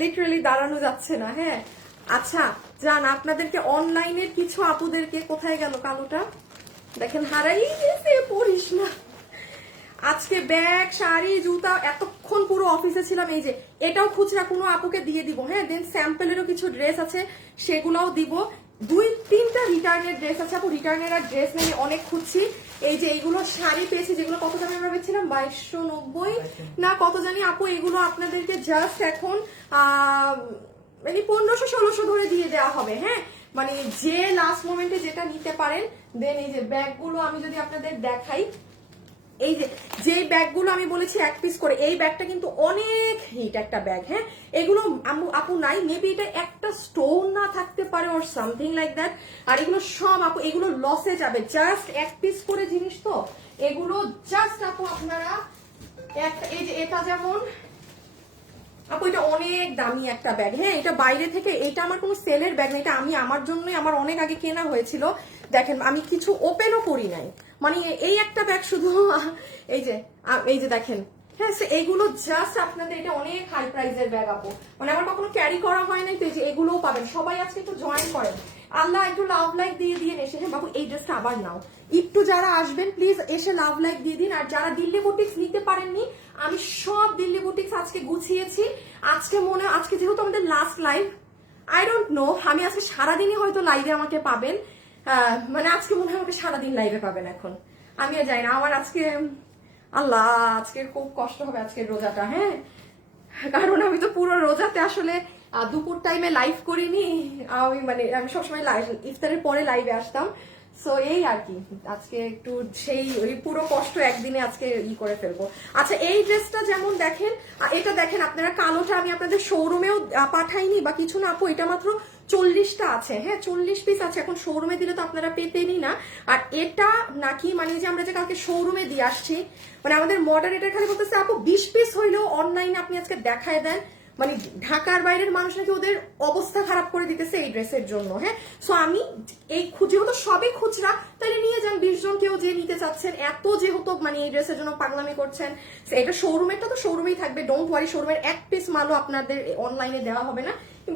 Literally দাঁড়ানো যাচ্ছে না। হ্যাঁ আচ্ছা জান, আপনাদেরকে অনলাইনের কিছু আপুদেরকে, কোথায় গেল কালোটা, দেখেন হারাই গেছে, পড়িস না। আজকে ব্যাগ, শাড়ি, জুতা, এতক্ষণ পুরো অফিসে ছিলাম। এই যে এটাও খুচরা কোনো আপুকে দিয়ে দিব। হ্যাঁ দেন স্যাম্পলেরও কিছু ড্রেস আছে, সেগুলোও দিব। 2-3টা রিটার্নের ড্রেস আছে আপু, রিটার্নের আর ড্রেস নেই, অনেক খুঁজছি। এই যে এইগুলো শাড়ি পেয়েছি, যেগুলো কত দামে আমরা পেয়েছিলাম, 2290 না কত জানি আপু। এগুলো আপনাদেরকে জাস্ট এখন মানে 1500-1600 ধরে দিয়ে দেওয়া হবে। হ্যাঁ মানে যে লাস্ট মোমেন্টে যেটা নিতে পারেন। দেন এই যে ব্যাগগুলো আমি যদি আপনাদের দেখাই, এই যে ব্যাগগুলো আমি বলেছি 1 পিস করে, এই ব্যাগটা কিন্তু অনেক হিট একটা ব্যাগ। হ্যাঁ এগুলো আপু নাই, মেবি এটা একটা স্টোন না থাকতে পারে ওর সামথিং লাইক দ্যাট। আর এগুলো সব আপু এগুলো লসে যাবে, জাস্ট 1 পিস করে জিনিস তো এগুলো। জাস্ট আপু আপনারা একটা, এই যে এটা যেমন আপু এটা অনেক দামি একটা ব্যাগ। হ্যাঁ এটা বাইরে থেকে, এটা আমার কোনো সেলের ব্যাগ না, এটা আমি আমার জন্যই আমার অনেক আগে কেনা হয়েছিল। দেখেন আমি কিছু ওপেনও করি নাই, মানে এই একটা ব্যাগ শুধু। এই যে দেখেন, হ্যাঁ এইগুলো জাস্ট আপনাদের, এটা অনেক হাই প্রাইসের ব্যাগ আপু, মানে আমার কখনো ক্যারি করা হয় নাই। তো এই যে এগুলোও পাবেন। সবাই আজকে একটু জয়েন করেন, আল্লাহ একটু লাভ লাইক দিয়ে দিয়ে এসে। হ্যাঁ বাবু এই ড্রেসটা আবার নাও, একটু যারা আসবেন প্লিজ এসে লাভ লাইক দিয়ে দিন। আর যারা দিল্লি বুটিক্স নিতে পারেননি, আমি সব দিল্লি বুটিক্স আজকে গুছিয়েছি। আজকে যেহেতু আমাদের last live, I don't know, আমি আজকে সারাদিনই হয়তো লাইভে আমাকে পাবেন। মানে আজকে মনে হয় আমাকে সারাদিন লাইভে পাবেন। এখন আমিও যাই না, আমার আজকে আল্লাহ আজকে খুব কষ্ট হবে আজকের রোজাটা। হ্যাঁ কারণ আমি তো পুরো রোজাতে আসলে দুপুর টাইমে লাইভ করিনি। আমি সবসময় ইফতারের পরে লাইভে আসতাম। সো এই আর কি, আজকে একটু সেই ওই পুরো কষ্ট একদিনে আজকে করে ফেলবো। আচ্ছা এই ড্রেসটা যেমন দেখেন, এটা দেখেন আপনারা, কালোটা আমি আপনাদের শোরুমেও পাঠাইনি বা কিছু না আপু, এটা মাত্র 40টা আছে। হ্যাঁ 40 পিস আছে, এখন শোরুমে দিলে তো আপনারা পেতেনই না। আর এটা নাকি মানে যে আমরা যে কালকে শোরুমে দিয়ে আসছি, মানে আমাদের মডারেটর খালি বলতেছে আপু 20 পিস হইলেও অনলাইনে আপনি আজকে দেখায় দেন, মানে ঢাকার বাইরের মানুষ নাকি ওদের অবস্থা খারাপ করে দিতেছে এই ড্রেসের জন্য। হ্যাঁ সো আমি এই যেহেতু সবই খুচরা, তাহলে নিয়ে যান 20 জন কেউ যে নিতে চাচ্ছেন, এত যেহেতু মানে এই ড্রেসের জন্য পাগলামি করছেন। এটা শোরুমেরটা তো শোরুমেই থাকবে, ডোন্ট ওয়ারি। শোরুমের 1 পিস মালও আপনাদের অনলাইনে দেওয়া হবে না।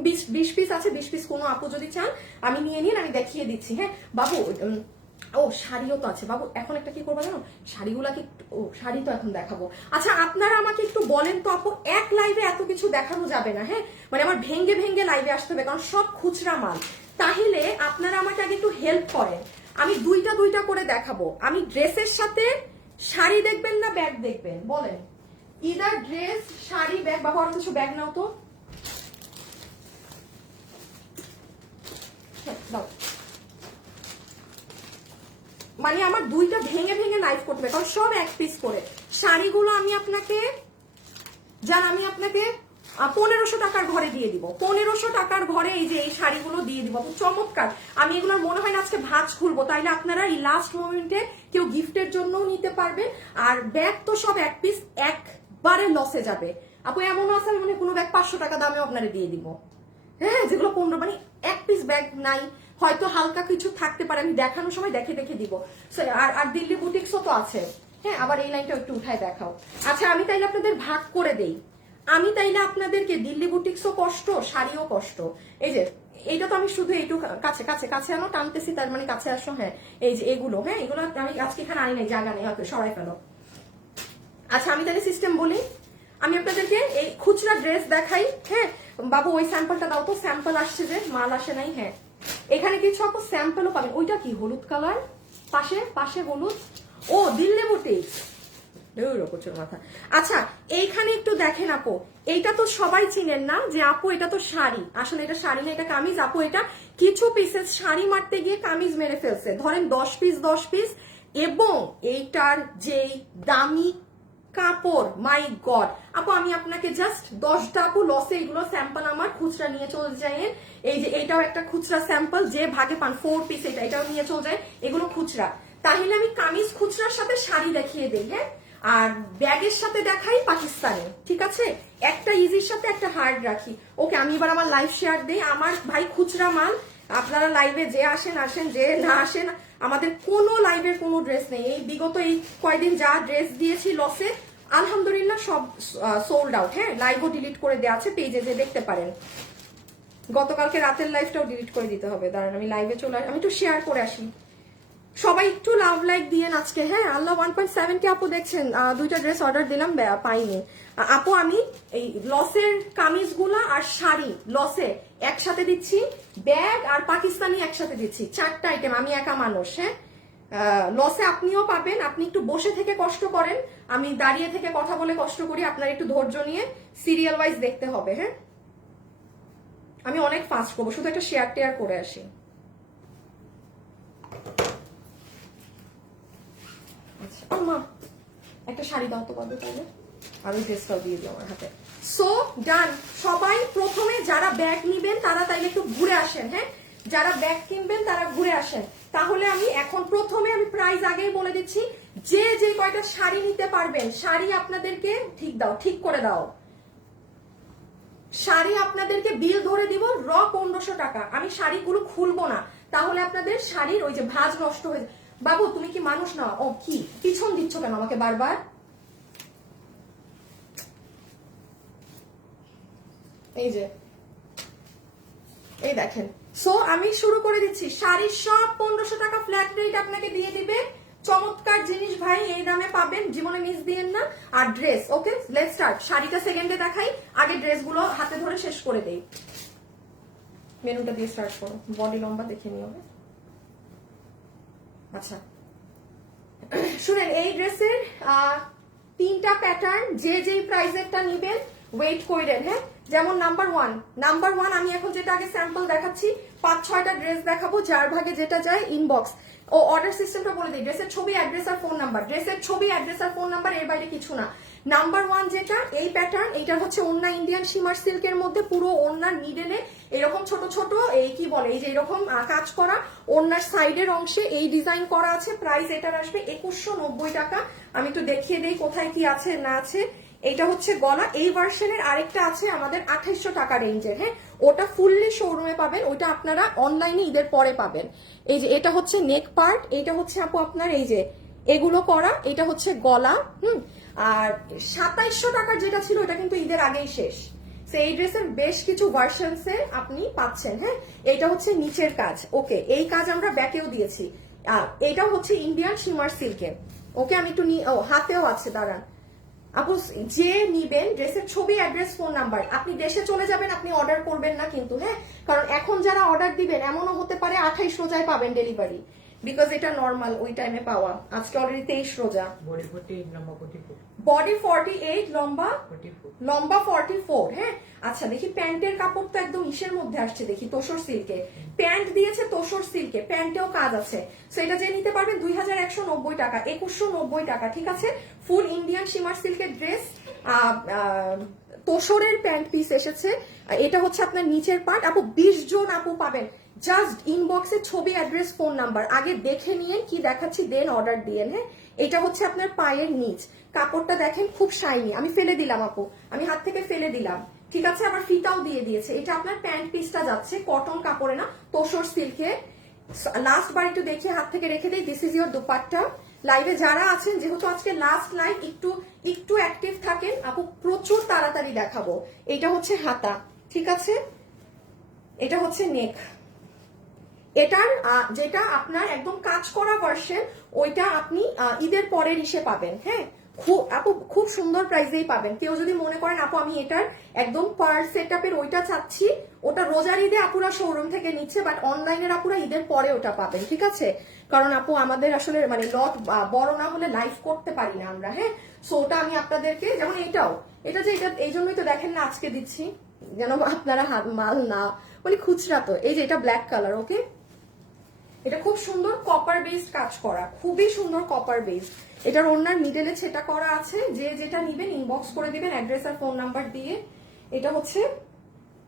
20 পিস আছে, 20 পিস কোনো আপু যদি চান আমি নিয়ে নিন, আমি দেখিয়ে দিচ্ছি। হ্যাঁ বাবু ও শাড়িও তো আছে বাবু, এখন একটা কি করবো জানো, শাড়িগুলাকে, ও শাড়ি তো এখন দেখাবো। আচ্ছা আপনারা আমাকে একটু বলেন তো আপু, এক লাইভে এত কিছু দেখানো যাবে না। হ্যাঁ মানে আমার ভেঙ্গে ভেঙ্গে লাইভে আসতে হবে, কারণ সব খুচরা মাল। তাহলে আপনারা আমাকে আগে একটু হেল্প করেন, আমি দুইটা করে দেখাবো। আমি ড্রেসের সাথে শাড়ি দেখবেন না ব্যাগ দেখবেন বলেন? Either dress, sari, bag. বাবু আর কিছু ব্যাগ নাও তো, দাও। মানে আমার দুইটা ভেঙে ভেঙে লাইভ করতে হবে, কারণ সব 1 পিস করে। শাড়িগুলো আমি আপনাকে 1500 টাকার ঘরে দিয়ে দিব, 1500 টাকার ঘরে এই যে এই শাড়িগুলো দিয়ে দিব। চমৎকার, আমি এগুলোর মনে হয় না আজকে ভাঁজ খুলবো, তাইলে আপনারা এই লাস্ট মোমেন্টে কেউ গিফটের জন্যও নিতে পারবেন। আর ব্যাগ তো সব 1 পিস একবারে লসে যাবে আপু, এমনও আছে আমি মনে কোনো ব্যাগ 500 টাকা দামে আপনারা দিয়ে দিব। হ্যাঁ যেগুলো 15, মানে 1 পিস ব্যাগ নাই, হয়তো হালকা কিছু থাকতে পারে, আমি দেখানোর সময় দেখে দেখে দিব। আর দিল্লি বুটিক্সও তো আছে। হ্যাঁ আবার এই লাইনটা একটু উঠায় দেখাও। আচ্ছা আমি তাইলে আপনাদের ভাগ করে দেই, আমি তাইলে আপনাদেরকে দিল্লি বুটিক্সও কষ্ট, শাড়িও কষ্ট। এই যে এইটা তো আমি শুধু এইটু কাছে কাছে কাছে আনো, টানতেছি, তার মানে কাছে আসো। হ্যাঁ এই যে এগুলো, হ্যাঁ এগুলো আমি আজকে এখানে আনি নাই, জায়গা নেই, হয়তো সরাই ফেলো। আচ্ছা আমি তাহলে সিস্টেম বলি, আমি আপনাদেরকে এই খুচরা ড্রেস দেখাই। হ্যাঁ বাবু ওই স্যাম্পলটা দাও তো, স্যাম্পল আসছে যে, মাল আসে নাই। হ্যাঁ এখানে কিছু আপু স্যাম্পলও পাবেন। ওইটা কি হলুদ কালার, পাশে পাশে হলুদ, ও দিল্লি বুটিক্স, মাথা। আচ্ছা এইখানে একটু দেখেন আপু, এইটা তো সবাই চিনেন না যে আপু এটা তো শাড়ি, আসলে এটা শাড়ি না, এটা কামিজ। আপু এটা কিছু পিসেস শাড়ি মারতে গিয়ে কামিজ মেরে ফেলছে, ধরেন 10 পিস। এবং এইটার যেই দামি কাপড়, মাই গড আপু, আমি আপনাকে জাস্ট 10টা আপু লসে এগুলো স্যাম্পল আমার খুচরা নিয়ে চলে যায়। এই যে এইটাও একটা খুচরা স্যাম্পল, যে ভাগে পান 4 পিস, এটাও নিয়ে চলে যায়, এগুলো খুচরা। তাহলে আমি কামিজ খুচরার সাথে শাড়ি দেখিয়ে দিই। হ্যাঁ আর ব্যাগের সাথে দেখাই পাকিস্তানি, ঠিক আছে? একটা ইজির সাথে একটা হার্ড রাখি। ওকে আমি এবার আমার লাইভ শেয়ার দিই। আমার ভাই খুচরা মাল, আপনারা লাইভে যে আসেন, যে না আসেন, আমাদের কোনো লাইভের কোনো ড্রেস নেই। এই বিগত এই কয়দিন যা ড্রেস দিয়েছি লসে, আলহামদুলিল্লাহ সব সোল্ড আউট। হ্যাঁ, লাইভও ডিলিট করে দেওয়া আছে, পেজে যে দেখতে পারেন। গতকালকে রাতের লাইভটাও ডিলিট করে দিতে হবে, দাঁড়ান আমি লাইভে চলে আমি একটু শেয়ার করে আসি। সবাই একটু লাভ লাইক দিয়েন আজকে। হ্যাঁ, আল্লাহ 1.7 কে আপু দেখছেন, দুইটা ড্রেস অর্ডার দিলাম, পাইনি আপু। আমি এই লসের কামিজগুলা আর শাড়ি লসে একসাথে দিচ্ছি, ব্যাগ আর পাকিস্তানি একসাথে দিচ্ছি, 4টা আইটেম। আমি একা মানুষ। হ্যাঁ, লসে আপনিও পাবেন, আপনি একটু বসে থেকে কষ্ট করেন, আমি দাঁড়িয়ে থেকে কথা বলে কষ্ট করি, আপনার একটু ধৈর্য নিয়ে সিরিয়াল ওয়াইজ দেখতে হবে। হ্যাঁ, আমি অনেক ফাস্ট করবো, শুধু একটা শেয়ার টেয়ার করে আসি। আচ্ছা মা, একটা শাড়ি দাও তো পাবে তাহলে, আমি ড্রেসটাও দিয়ে দিই আমার হাতে। সো ডান। সবাই প্রথমে যারা ব্যাগ নিবেন তারা তাইলে একটু ঘুরে আসেন। হ্যাঁ, যারা ব্যাগ কিনবেন তারা ঘুরে আসেন। তাহলে আমি এখন প্রথমে আমি প্রাইস আগেই বলে দিচ্ছি, যে যে কয়টা শাড়ি নিতে পারবেন, শাড়ি আপনাদেরকে ঠিক দাও, ঠিক করে দাও, শাড়ি আপনাদেরকে বিল ধরে দিব র 1500 টাকা। আমি শাড়িগুলো খুলবো না, তাহলে আপনাদের শাড়ির ওই যে ভাঁজ নষ্ট হয়ে। বাবু তুমি কি মানুষ না? ও কি পিছন দিচ্ছ কেন আমাকে বারবার? এই যে এই দেখেন। সো আমি শুরু করে দিচ্ছি, শাড়ির সব 1500 টাকা ফ্ল্যাট রেট আপনাকে দিয়ে দিবে। চমৎকার জিনিস ভাই, এই দামে পাবেন, জীবনে মিস দিয়েন না। আর ড্রেস, ওকে লেটস স্টার্ট। শাড়িটা সেকেন্ডে দেখাই, আগে ড্রেসগুলো হাতে ধরে শেষ করে দেই। মেনুটা দিয়ে স্টার্ট করো, বডি লম্বা দেখে নিও। আচ্ছা শুনেন, এই ড্রেসের 3টা প্যাটার্ন, যে যেই প্রাইসেরটা নিবেন ওয়েট করেন। হ্যাঁ, যেমন নাম্বার ওয়ান আমি এখন যেটা আগে স্যাম্পল দেখাচ্ছি, 5-6টা ড্রেস দেখাবো, যার ভাগে যেটা যায় ইনবক্স ও অর্ডার সিস্টেমটা বলে দিই। ড্রেসের ছবি, অ্যাড্রেস আর ফোন নাম্বার, ড্রেসের ছবি, অ্যাড্রেস আর ফোন নাম্বার, এর বাইরে কিছু না। নাম্বার ওয়ান যেটা, এই প্যাটার্ন, এইটা হচ্ছে ওড়না ইন্ডিয়ান শিমার সিল্কের মধ্যে, পুরো ওড়নার মিডলে এরকম ছোট ছোট এই কি বলে, এই যে এরকম কাজ করা, ওড়নার সাইডের অংশে এই ডিজাইন করা আছে। প্রাইস এটার আসবে 2190 টাকা। আমি একটু দেখিয়ে দেই কোথায় কি আছে না আছে। এটা হচ্ছে গলা, এই ভার্সনের আরেকটা আছে আমাদের 2800 টাকা রেঞ্জের। হ্যাঁ, ওটা ফুললি শোরুমে পাবেন, ওইটা আপনারা অনলাইনে ঈদের পরে পাবেন। এই যে এটা হচ্ছে নেক পার্ট, এটা হচ্ছে আপু আপনার এই যে এগুলো করা, এটা হচ্ছে গলা। আর 2700 টাকার যেটা ছিল ওটা কিন্তু ঈদের আগেই শেষ। এই ড্রেসের বেশ কিছু ভার্সনসে আপনি পাচ্ছেন। হ্যাঁ, এটা হচ্ছে নিচের কাজ, ওকে, এই কাজ আমরা ব্যাকেও দিয়েছি। এটা হচ্ছে ইন্ডিয়ান শিমার সিল্কে। ওকে, আমি একটু হাতেও আছে, দাঁড়ান আপু। যে নিবেন ড্রেসের ছবি, অ্যাড্রেস, ফোন নাম্বার, আপনি দেশে চলে যাবেন, আপনি অর্ডার করবেন না কিন্তু। হ্যাঁ, কারণ এখন যারা অর্ডার দিবেন এমনও হতে পারে 28 রোজায় পাবেন ডেলিভারি, বিকজ এটা নর্মাল ওই টাইমে পাওয়া। আজকে অলরেডি 23 রোজা। বডি 48, লম্বা 44। হ্যাঁ, আচ্ছা দেখি প্যান্টের কাপড় তো একদম ইসের মধ্যে আসছে, দেখি তোসর সিল্কে প্যান্ট দিয়েছে, তোসর সিল্কে প্যান্টেও কাজ আছে। সো এটা যে নিতে পারবেন 2190 টাকা, 2190 টাকা। ঠিক আছে, ফুল ইন্ডিয়ান শিমার সিল্কের ড্রেস, তোসরের প্যান্ট পিস এসেছে। এটা হচ্ছে আপনার নিচের পার্ট। আপু 20 জন আপু পাবেন, জাস্ট ইনবক্সে ছবি, অ্যাড্রেস, ফোন নাম্বার আগে দেখে নিয়ে কি দেখাচ্ছি দেন অর্ডার দিয়েন। হ্যাঁ, এটা হচ্ছে আপনার পায়ের নিচ, কাপড়টা দেখেন খুব শাইনি। আমি ফেলে দিলাম আপু, আমি হাত থেকে ফেলে দিলাম। ঠিক আছে, আবার ফিতাও দিয়ে দিয়েছে। এটা আপনার প্যান্ট পিসটা যাচ্ছে কটন কাপড়ে না, তোসর সিল্কে। লাস্ট বার একটু দেখে হাত থেকে রেখে দিই। This is your dupatta. লাইভে যারা আছেন, যেহেতু আজকে লাস্ট লাইভ, একটু অ্যাক্টিভ থাকেন আপু, প্রচুর তাড়াতাড়ি দেখাবো। এটা হচ্ছে হাতা, ঠিক আছে, এটা হচ্ছে নেক। এটার যেটা আপনার একদম কাজ করা ভার্সন, ওইটা আপনি ঈদের পরের ইসে পাবেন। হ্যাঁ, আপু খুব সুন্দর প্রাইসেই পাবেন। কেউ যদি মনে করেন আপু আমি এটার একদম পার সেটআপের ওইটা চাচ্ছি, ওটা রোজার ঈদে আপুরা শোরুম থেকে নিচ্ছে, বাট অনলাইনের আপুরা ঈদের পরে ওটা পাবেন। ঠিক আছে, কারণ আপু আমাদের আসলে মানে লট বড় না হলে লাইভ করতে পারি না আমরা। হ্যাঁ, সো ওটা আমি আপনাদেরকে, যেমন এটা যে এটা এই জন্যই তো দেখেন না আজকে দিচ্ছি, যেন আপনারা মাল না মানে খুচরা। তো এই যে এটা ব্ল্যাক কালার, ওকে, এটা খুব সুন্দর কপার বেসড কাজ করা, খুবই সুন্দর কপার বেসড। এটার ওড়নার মিডলে সেটা করা আছে। যে যেটা নিবেন ইনবক্স করে দিবেন অ্যাড্রেস আর ফোন নাম্বার দিয়ে। এটা হচ্ছে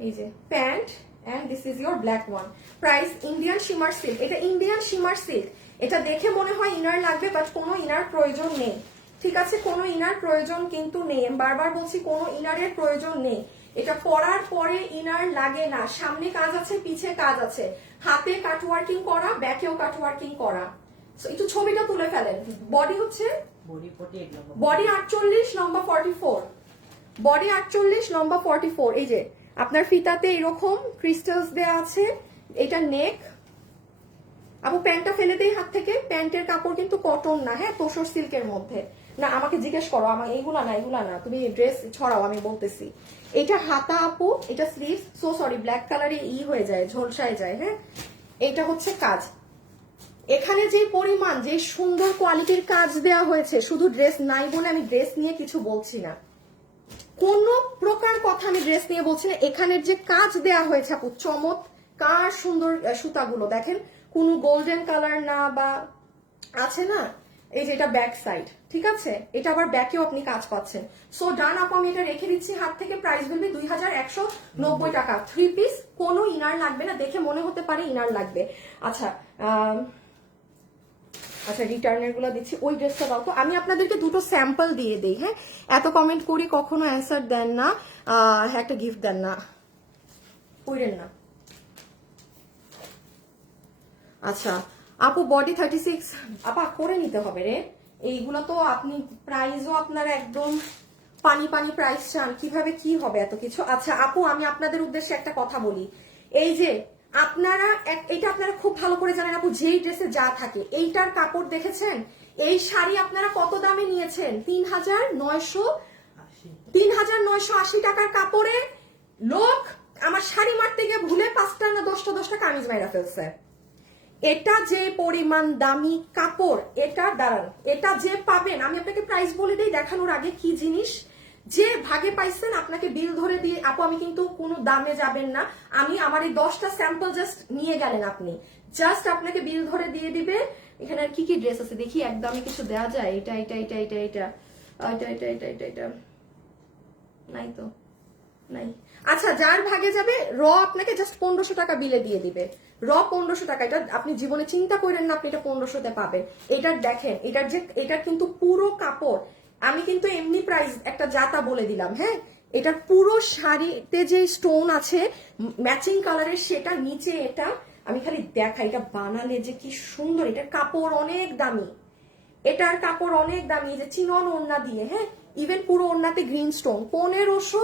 এই যে pant, and this is your black one. Price Indian shimmer silk, এটা ইন্ডিয়ান শিমার সিল্ক। এটা দেখে মনে হয় ইনার লাগবে, বাট কোনো ইনার প্রয়োজন নেই। ঠিক আছে, কোনো ইনার প্রয়োজন কিন্তু নেই, আমি বারবার বলছি কোনো ইনারের প্রয়োজন নেই। এটা পরার পরে ইনার লাগে না। সামনে কাজ আছে, পিছে কাজ আছে, হাতে কাটওয়ার্কিং করা, ব্যাকেও কাটওয়ার্কিং করা। একটু ছবিটা তুলে ফেলেন। বডি হচ্ছে বডি 48 লম্বা 44, বডি 48 লম্বা 44। এই যে আপনার ফিতাতে এরকম ক্রিস্টালস দেয়া আছে, এটা নেক। আপু প্যান্টটা ফেলে দেই হাত থেকে, প্যান্টের কাপড় কিন্তু কটন না, হ্যাঁ তোসর সিল্কের মধ্যে না। আমাকে জিজ্ঞেস করো, আমার এইগুলা না, তুমি ড্রেস ছড়াও, আমি বলতেছি। এটা হাতা আপু, এটা স্লিভস, সো সরি ব্ল্যাক কালারে হয়ে যায়, ঝলসায় যায়, হ্যাঁ। এটা হচ্ছে কাজ, এখানে যে পরিমাণ, যে সুন্দর কোয়ালিটির কাজ দেওয়া হয়েছে, শুধু ড্রেস নাই বলে আমি ড্রেস নিয়ে কিছু বলছি না, কোন প্রকার কথা আমি ড্রেস নিয়ে বলছি না। এখানের যে কাজ দেয়া হয়েছে আপু, চমৎকার সুন্দর সুতাগুলো দেখেন, কোনো গোল্ডেন কালার না বা আছে না। এই যে এটা ব্যাক সাইড, ঠিক আছে, এটা আবার ব্যাকেও আপনি কাজ পাচ্ছেন। সো ডান আপু, আমি এটা রেখে দিচ্ছি হাত থেকে। প্রাইস বলবে 2190 টাকা। 3 পিস, কোনো ইনার লাগবে না, দেখে মনে হতে পারে ইনার লাগবে। আচ্ছা আচ্ছা, রিটার্নের গুলো দিচ্ছি। ওই ড্রেসটা দাও তো, আমি আপনাদেরকে দুটো স্যাম্পল দিয়ে দিই, হ্যাঁ। এত কমেন্ট করি, কখনো অ্যান্সার দেন না, একটা গিফট দেন না, কইরেন না। আচ্ছা আপু, বডি 36 আপা করে নিতে হবে রে, এইগুলো তো আপনি প্রাইসও আপনার একদম পানি পানি প্রাইস চান, কিভাবে কি হবে এত কিছু। আচ্ছা আপু, আমি আপনাদের উদ্দেশ্যে একটা কথা বলি, এই যে আপনারা এটা আপনারা খুব ভালো করে জানেন আপু, যেই ড্রেসে যা থাকে, এইটার কাপড় দেখেছেন, এই শাড়ি আপনারা কত দামে নিয়েছেন? 3980 টাকার কাপড়ে লোক আমার শাড়ি মারতে গিয়ে ভুলে 5টা না 10টা কামিজ মাইরা ফেলছে। এটা যে পরিমাণ দামি কাপড়, এটা দাঁড়ান, এটা যে পাবেন, আমি আপনাকে প্রাইস বলে দিই দেখানোর আগে কি জিনিস, যে ভাগে পাইছেন আপনাকে বিল ধরে দিয়ে, আপু আমি কিন্তু কোনো দামে যাবেন না, আমি আমার এই 10টা স্যাম্পল জাস্ট নিয়ে গেলেন আপনি, জাস্ট আপনাকে বিল ধরে দিয়ে দিবে। এখানে আর কি কি ড্রেস আছে দেখি, একদমই কিছু দেওয়া যায়? এটা এটা এটা এটা এটা এটা এটা এটা এটা এটা নাই তো, নাই। আচ্ছা, যার ভাগে যাবে র আপনাকে জাস্ট 1500 টাকা বিলে দিয়ে দিবে, র 1500 টাকা। এটা আপনি জীবনে চিন্তা করেন না আপনি এটা 1500-তে পাবেন। এটার দেখেন, এটার কিন্তু পুরো কাপড়, আমি কিন্তু এমনি প্রাইস একটা জাতা বলে দিলাম, হ্যাঁ। এটার পুরো শাড়িতে যে স্টোন আছে ম্যাচিং কালারের, সেটা নিচে এটা আমি খালি দেখাই, এটা বানালে যে কি সুন্দর। এটার কাপড় অনেক দামি, এটার কাপড় অনেক দামি, যে চিনন ওড়না দিয়ে, হ্যাঁ, ইভেন পুরো ওড়নাতে গ্রিন স্টোন। 1500,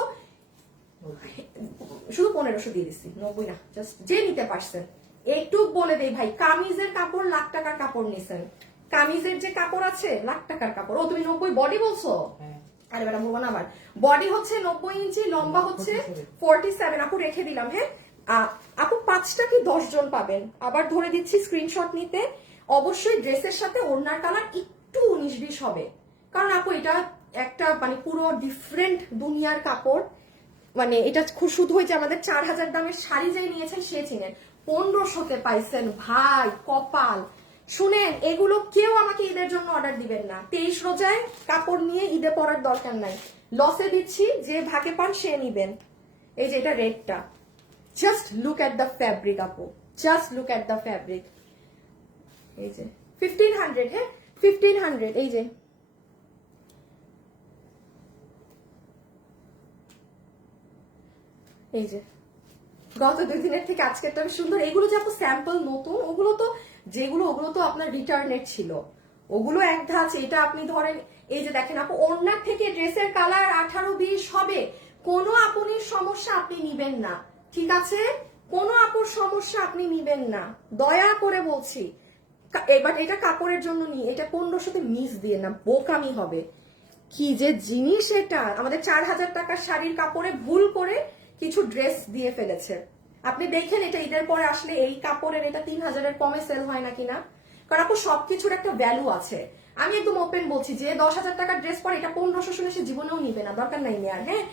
শুধু 1500 দিয়ে দিচ্ছি, 90 না, জাস্ট যে নিতে পারছেন। একটু বলে দেই ভাই, কামিজের কাপড় লাখ টাকার কাপড় নিছেন, কামিজের যে কাপড় আছে লাখ টাকার কাপড়। ও তুমি 90 বডি বলছো? আরে বেটা বলবো না আবার। বডি হচ্ছে 90 ইঞ্চি, লম্বা হচ্ছে 47। আপু রেখে দিলাম, হ্যাঁ। আপু 5টা কি 10 জন পাবেন, আবার ধরে দিচ্ছি স্ক্রিনশট নিতে। অবশ্যই ড্রেসের সাথে ওড়নার কালার একটু 19-20 হবে, কারণ আপু এটা একটা মানে পুরো ডিফারেন্ট দুনিয়ার কাপড়। মানে এটা শুধু হয়েছে আমাদের 4000 দামের শাড়ি যাই নিয়েছেন সে চিনেন, 1500-তে পাইছেন ভাই, কপাল। শুনেন, এগুলো কেউ আমাকে ঈদের জন্য অর্ডার দিবেন না, 23 রোজায় কাপড় নিয়ে ঈদে পরার দরকার নাই, লসে দিচ্ছি, যে ভাগে পান সে নিবেন। এই যে এটা রেডটা, just look at the fabric আপু, just look at the fabric. এই যে 1500, হ্যাঁ 1500। এই যে এই যে গত 2 দিনের থেকে আজকেরটা সুন্দর। এগুলো যে আপু স্যাম্পল নতুন, ওগুলো তো আপনার রিটার্নের ছিল, ওগুলো এক ধাঁচ। এটা আপনি ধরেন, এই যে দেখেন আপু, ওড়নার থেকে ড্রেসের কালার 18-20 হবে, কোনো আপুনির সমস্যা আপনি নিবেন না, ঠিক আছে? কোনো আপুর সমস্যা আপনি নিবেন না, দয়া করে বলছি। এবার এটা কাপড়ের জন্য নিয়ে, এটা 1500-তে মিস দিয়ে না, বোকামি হবে। কি যে জিনিস এটা, আমাদের 4000 টাকার শাড়ির কাপড়ে ভুল করে কিছু ড্রেস দিয়ে ফেলেছে। আপনি দেখেন এটা ঈদের পরে আসলে এই কাপড়ের এটা 3000-এর কমে সেল হয় না কিনা, কারণ আপু সবকিছুর একটা ভ্যালু আছে। আমি একদম ওপেন বলছি, যে 10,000 টাকার ড্রেস পরে এটা 1500 শুনে সে জীবনেও নিবে না, দরকার নাই নেয়ার, হ্যাঁ।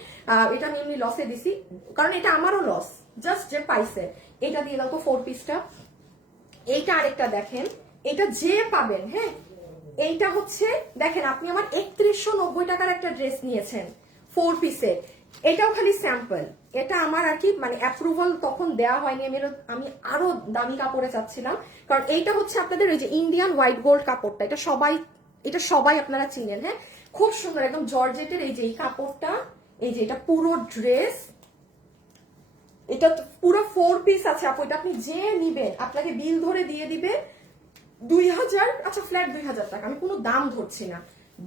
এটা আমি এমনি লসে দিছি, কারণ এটা আমারও লস, জাস্ট যে পাইছে। এটা দিয়ে দাও তো 4 পিসটা। এইটা আরেকটা দেখেন, এটা যে পাবেন, হ্যাঁ। এইটা হচ্ছে দেখেন, আপনি আমার 3190 টাকার একটা ড্রেস নিয়েছেন 4 পিসে, এটাও খালি স্যাম্পল। এটা আমার আর কি মানে অ্যাপ্রুভাল তখন দেওয়া হয়নি, আমি আরো দামি কাপড়ে চাচ্ছিলাম, কারণ এইটা হচ্ছে আপনাদের ওই যে ইন্ডিয়ান হোয়াইট গোল্ড কাপড়টা, এটা সবাই আপনারা চিনেন, হ্যাঁ। খুব সুন্দর একদম জর্জেটের। এই যে এই কাপড়টা, এই যে এটা পুরো ড্রেস, এটা পুরো 4 পিস আছে আপু। এটা আপনি যে নিবেন আপনাকে বিল ধরে দিয়ে দিবে 2000, আচ্ছা ফ্ল্যাট 2000 টাকা, আমি কোনো দাম ধরছি না,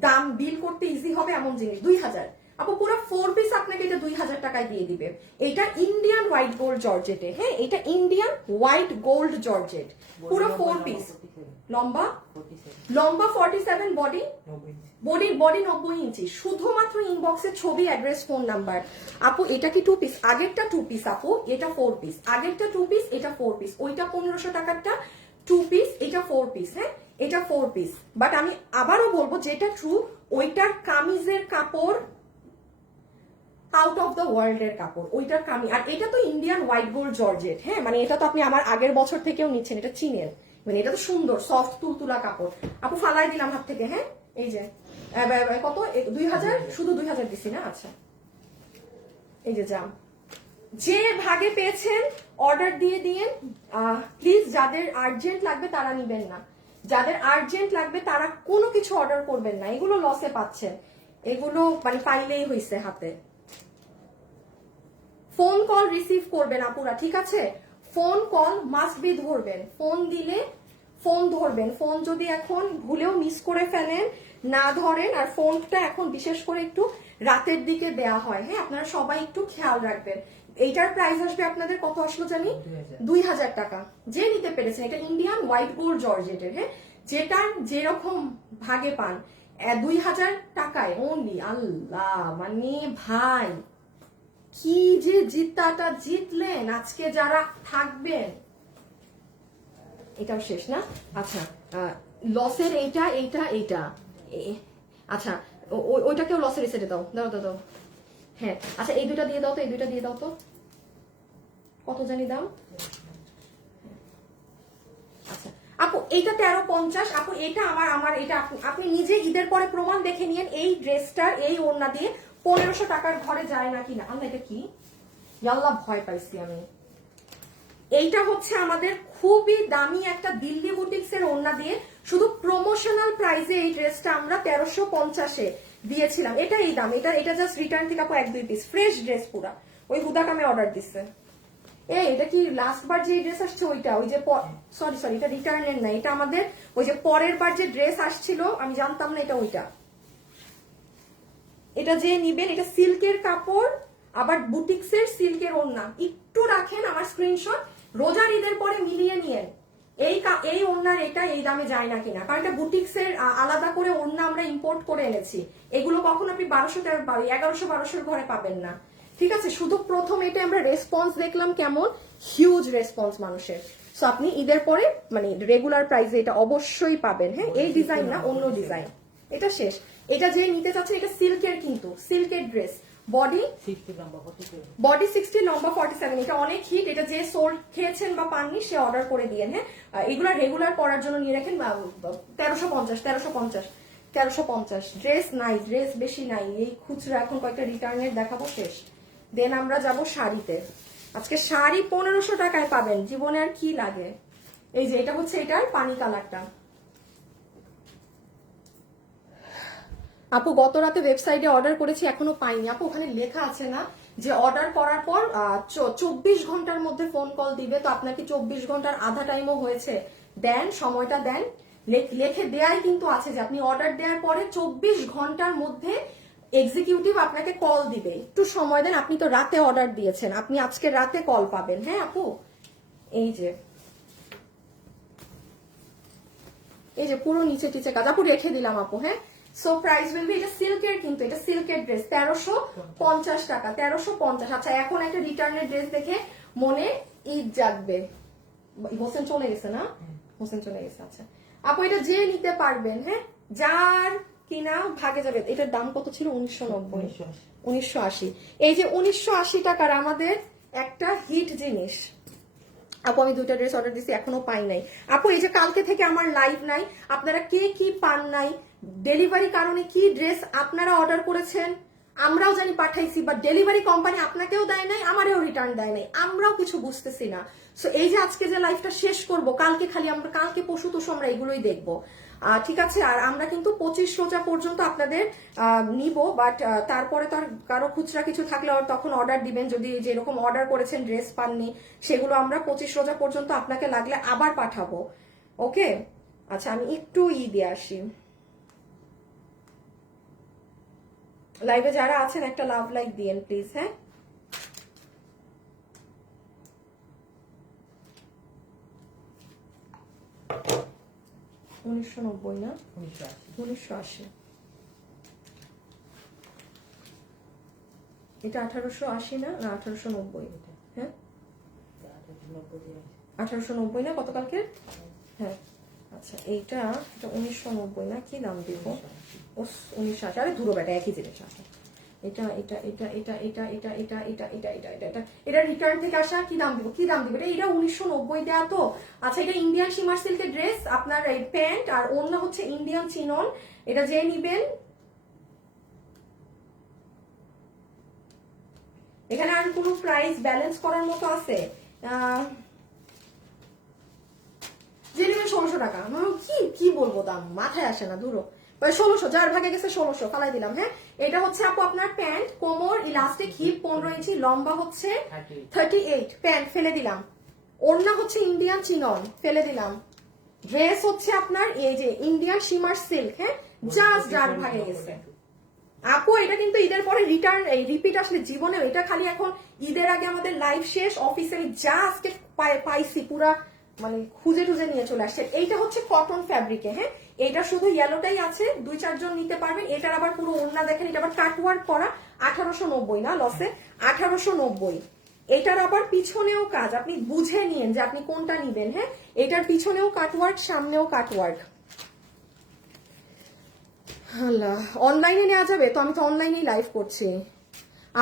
দাম বিল করতে ইজি হবে এমন জিনিস। 2000 আপু পুরো 4 পিস আপনাকে এটা 2000 টাকায় দিয়ে দিবে। এটা ইন্ডিয়ান হোয়াইট গোল্ড জর্জেটে, হ্যাঁ এটা ইন্ডিয়ান হোয়াইট গোল্ড জর্জেট, পুরো 4 পিস। লম্বা 47, বডি 90 ইঞ্চি। শুধুমাত্র ইনবক্সে ছবি, অ্যাড্রেস, ফোন নাম্বার। আপু এটা কি 2 পিস? আগেরটা 2 পিস আপু, এটা 4 পিস। আগেরটা 2 পিস, এটা 4 পিস। ওইটা 1500 টাকারটা 2 পিস, এটা 4 পিস। হ্যাঁ এটা 4 পিস। বাট আমি আবারও বলবো যেটা ট্রু, ওইটার কামিজের কাপড় আউট অফ দ্য ওয়ার্ল্ড এর কাপড়, ওইটার কামি। আর এটা তো ইন্ডিয়ান হোয়াইট গোল্ড জর্জেট, হ্যাঁ মানে এটা তো আপনি আমার আগের বছর থেকেও নিচ্ছেন, এটা চিনেন, মানে এটা তো সুন্দর সফট তুলতুলা কাপড়। আপু ফালাই দিলাম হাত থেকে, হ্যাঁ এই যে কত 2000, শুধু 2000 দিছি না? আচ্ছা এই যে জাম, যে ভাগে পেয়েছেন অর্ডার দিয়ে দিয়েন প্লিজ। যাদের আর্জেন্ট লাগবে তারা নিবেন না, যাদের আর্জেন্ট লাগবে তারা কোনো কিছু অর্ডার করবেন না, এগুলো লসে পাচ্ছেন, এগুলো মানে পাইলেই হইছে হাতে। ফোন কল রিসিভ করবেন আপুরা, ঠিক আছে? ফোন কল মাস্ট বি ধরবেন, ফোন দিলে ফোন ধরবেন। ফোন যদি এখন ভুলেও মিস করে ফেলেন, না ধরেন, আর ফোনটা এখন বিশেষ করে একটু রাতের দিকে দেয়া হয়, হ্যাঁ আপনারা সবাই একটু খেয়াল রাখবেন। এইটার প্রাইস আসবে আপনাদের কত আসলো জানি? 2000 টাকা। যে নিতে পেরেছেন, এটা ইন্ডিয়ান হোয়াইট গোল্ড জর্জেটের, হ্যাঁ যেটার যেরকম ভাগে পান 2000 টাকায় অনলি। আল্লাহ মানে ভাই কি যে জিতাটা জিতলেন আজকে যারা থাকবেন। এটাও শেষ না? আচ্ছা লসের এইটা এইটা এইটা আচ্ছা ওইটাকেও লসের রিসেটে দাও, দাও দাও দাও। হ্যাঁ আচ্ছা এই দুইটা দিয়ে দাও তো, এই দুইটা দিয়ে দাও তো, কত জানি দাম? আচ্ছা আপু এইটা 1350। আপু এটা আমার এটা আপনি নিজে ঈদের পরে প্রমাণ দেখে নিয়েন, এই ড্রেসটার এই ওড়না দিয়ে 1500 টাকার ঘরে যায় না কিনা। আল্লাহ এটা কি, আল্লাহ ভয় পাইছি আমি। এইটা হচ্ছে আমাদের খুবই দামি একটা দিল্লি বুটিক্স এর ওড়না দিয়ে শুধু প্রমোশনাল প্রাইসে এই ড্রেসটা আমরা 1350-এ দিয়েছিলাম। এটা এই দাম, এটা জাস্ট রিটার্ন থেকে আপু 1-2 পিস ফ্রেশ ড্রেস পুরা। ওই হুদাকামে অর্ডার দিচ্ছে। এটা কি লাস্ট বার যে ড্রেস আসছে ওইটা, ওই যে সরি এটা রিটার্নের না, এটা আমাদের ওই যে পরের বার যে ড্রেস আসছিল আমি জানতাম না এটা ওইটা। এটা যে নিবেন, এটা সিল্কের কাপড়, আবার বুটিক্সের সিল্কের ওড়না। একটু রাখেন আমার স্ক্রিনশট, রোজার ঈদের পরে মিলিয়ে নিয়েন এই ওড়নার এটা এই দামে যায় না কিনা, কারণ এটা বুটিক্সের আলাদা করে ওড়না আমরা ইম্পোর্ট করে এনেছি। এগুলো কখন আপনি 1100-1200 ঘরে পাবেন না, ঠিক আছে? শুধু প্রথম এটা আমরা রেসপন্স দেখলাম কেমন, হিউজ রেসপন্স মানুষের। সো আপনি ঈদের পরে মানে রেগুলার প্রাইসে এটা অবশ্যই পাবেন। হ্যাঁ এই ডিজাইন না, অন্য ডিজাইন। এটা শেষ। এটা যে নিতে চাচ্ছেন এটা সিল্কের, কিন্তু সিল্কের ড্রেস, বডি 60, লম্বা 47। এটা অনেক হিট, এটা যে সোল্ড খেয়েছেন বা পাননি সে অর্ডার করে দিয়ে। হ্যাঁ এগুলা রেগুলার পরার জন্য নিয়ে রাখেন। 1350 ড্রেস নাই, ড্রেস বেশি নাই। এই খুচরা এখন কয়েকটা রিটার্নের দেখাবো, শেষ। দেন আমরা যাব শাড়িতে। আজকে শাড়ি 1500 টাকায় পাবেন, জীবনে আর কি লাগে। এই যে এটা হচ্ছে এটার পানি কালারটা। আপু গত রাতে ওয়েবসাইটে অর্ডার করেছি এখনো পাইনি। আপু ওখানে লেখা আছে না যে অর্ডার করার পর 24 ঘন্টার মধ্যে ফোন কল দিবে? তো আপনার কি 24 ঘন্টার আধা টাইমও হয়েছে? দেন সময়টা দেন, লেখে দেয়াই কিন্তু আছে যে আপনি অর্ডার দেওয়ার পরে 24 ঘন্টার মধ্যে এক্সিকিউটিভ আপনাকে কল দিবে। একটু সময় দেন, আপনি তো রাতে অর্ডার দিয়েছেন, আপনি আজকে রাতে কল পাবেন। হ্যাঁ আপু এই যে পুরো নিচে টিচে কাজ আপু রেখে দিলাম আপু। হ্যাঁ সো প্রাইস উইল বি, এটা সিল্কের, কিন্তু এটা সিল্কের ড্রেস 1350 টাকা, 1350। আচ্ছা এখন একটা রিটার্নের ড্রেস দেখে মনে ঈদ জাগবে। হোসেন চলে গেছে না? হোসেন চলে গেছে। আচ্ছা আপু এটা যে নিতে পারবেন, হ্যাঁ যার কিনা ভাগে যাবে। এটার দাম কত ছিল? 1990, 1980। এই যে 1980 টাকার আমাদের একটা হিট জিনিস। আপু আমি 2টা ড্রেস অর্ডার দিছি, এখনো পাই নাই। আপু এই যে কালকে থেকে আমার লাইভ নাই, আপনারা কে কি পান নাই, ডেলিভারি কারণে কি ড্রেস আপনারা অর্ডার করেছেন আমরাও জানি পাঠাইছি, বা ডেলিভারি কোম্পানি আপনাকেও দেয় নাই, আমারও রিটার্ন দেয় নাই, আমরাও কিছু বুঝতেছি না। সো এই যে আজকে যে লাইভটা শেষ করব, কালকে খালি আমরা কালকে পশু তোষু আমরা এগুলোই দেখবো, ঠিক আছে? আর আমরা কিন্তু 25 রোজা পর্যন্ত আপনাদের নিব, বাট তারপরে তো আর কারো খুচরা কিছু থাকলে তখন অর্ডার দিবেন। যদি যেরকম অর্ডার করেছেন ড্রেস পাননি, সেগুলো আমরা 25 রোজা পর্যন্ত আপনাকে লাগলে আবার পাঠাবো। ওকে আচ্ছা আমি একটু দিয়ে আসি। লাইভে যারা আছেন একটা লাভ লাইক দিয়েন প্লিজ। হ্যাঁ, $1990 না, 1980। এটা 1880 না, না 1890। হ্যাঁ 1890 না গতকালকে। হ্যাঁ আচ্ছা, এইটা 1990 না, কি দাম দিব? 1980। আরে ধুরো বেটা, একই জিনিস আছে। এটা এটা এটা এটা এটা এটা এটা এটা এটা এটা এটা এটা এটা রিটার্ন থেকে আসা। কি দাম দিব, কি দাম দিব? এটা 1990 দেয়া তো। আচ্ছা, এটা ইন্ডিয়ান শিমার সিল্কের ড্রেস, আপনার এই প্যান্ট আর ওড়না হচ্ছে ইন্ডিয়ান চিনন। এটা যে নিবেন, এখানে আর কোনো প্রাইস ব্যালেন্স করার মতো আছে? যে নেবেন 1600 টাকা। কি কি বলবো, দাম মাথায় আসে না, দূরও 1600, যার ভাগে গেছে 1600 ফালাই দিলাম। হ্যাঁ, এটা হচ্ছে আপু আপনার প্যান্ট, কোমর ইলাস্টিক, হিপ 15 ইঞ্চি, লম্বা হচ্ছে 38, প্যান্ট ফেলে দিলাম। ওড়না হচ্ছে ইন্ডিয়ান চিনন, ফেলে দিলাম। ড্রেস হচ্ছে আপনার এই যে ইন্ডিয়ান শিমার সিল্ক। হ্যাঁ, জাস্ট যার ভাগে গেছে। আপু এটা কিন্তু ঈদের পরে রিটার্ন, এই রিপিট আসলে জীবনে, এটা খালি এখন ঈদের আগে আমাদের লাইভ শেষ, অফিসে আমি জাস্ট পাইছি পুরা, মানে খুঁজে টুজে নিয়ে চলে আসছে। এইটা হচ্ছে কটন ফ্যাব্রিকে। হ্যাঁ, এটা শুধু ইয়েলোটাই আছে, 2-4 জন নিতে পারবেন। এটার আবার পুরো ওড়না দেখেন, এটা আবার কাটওয়ার্ক করা। 1890 না লসে, 1890। এটার আবার পিছনেও কাজ, আপনি বুঝে নিন যে আপনি কোনটা নিবেন। হ্যাঁ, এটার পিছনেও কাটওয়ার্ক, সামনেও কাটওয়ার্ক। আল্লাহ, অনলাইনে নেওয়া যাবে তো? আমি তো অনলাইনেই লাইভ করছি।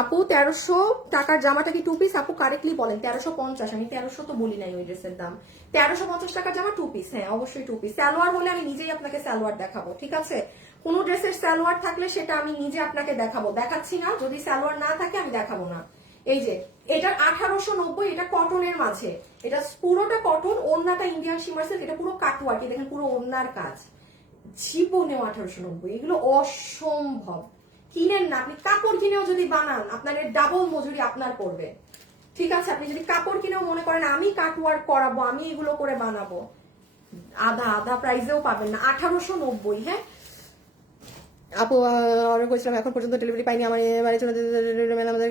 আপু 1300 টাকার জামাটা কি টু পিস? আপু কারেক্টলি বলেন। 1350, আমি 1300 তো বলি নাই ওই ড্রেসের দাম। 1350 টাকার জামা টু পিস। হ্যাঁ অবশ্যই টু পিস। সালোয়ার হলে আমি নিজেই আপনাকে সালোয়ার দেখাবো, ঠিক আছে? কোন ড্রেসের সালোয়ার থাকলে সেটা আমি নিজে আপনাকে দেখাবো, দেখাচ্ছি না। যদি সালোয়ার না থাকে আমি দেখাবো না। এই যে এটার 1890, এটা কটনের মাঝে, এটা পুরোটা কটন, ওড়নাটা ইন্ডিয়ান শিমার সিল্ক, এটা পুরো কাটওয়ার্ক, দেখেন পুরো ওড়নার কাজ। জীবনেও 1890, এগুলো অসম্ভব। কিনেন না, আপনি কাপড় কিনেও যদি বানান আপনার ডাবল মজুরি আপনার পড়বে, ঠিক আছে? আপনি যদি কাপড় কিনেও মনে করেন আমি কাটওয়ার্ক করাবো, আমি এগুলো করে বানাবো, আধা আধা প্রাইসেও পাবেন না। 1890। হ্যাঁ আপু অর্ডার করেছিলাম, এখন পর্যন্ত ডেলিভারি পাইনি, আমার বাড়ি চলে আমাদের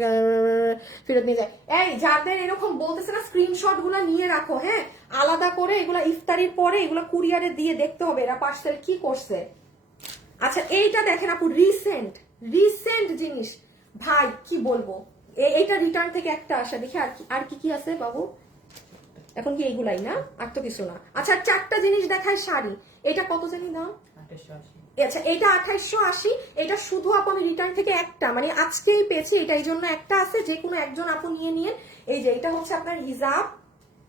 ফেরত নিয়ে যায়। এই যাদের এরকম বলতেছে না, স্ক্রিনশট গুলা নিয়ে রাখো। হ্যাঁ, আলাদা করে এগুলা ইফতারির পরে এগুলা কুরিয়ারে দিয়ে দেখতে হবে এরা পার্সেল কি করছে। আচ্ছা, এইটা দেখেন আপু, রিসেন্ট জিনিস, ভাই কি বলবো। এইটা রিটার্ন থেকে একটা আসা, দেখি আর কি কি আছে বাবু। এখন কি এইগুলাই না, আর তো কিছু না। আচ্ছা, 4টা জিনিস দেখায় শাড়ি। এটা কত জানি দাম? 2880। আচ্ছা, এটা 2880। এটা শুধু আপু আমি রিটার্ন থেকে একটা, মানে আজকেই পেয়েছি এটা, এই জন্য একটা আছে, যে কোনো একজন আপু নিয়ে নিয়ে। এই যে এটা হচ্ছে আপনার হিজাব,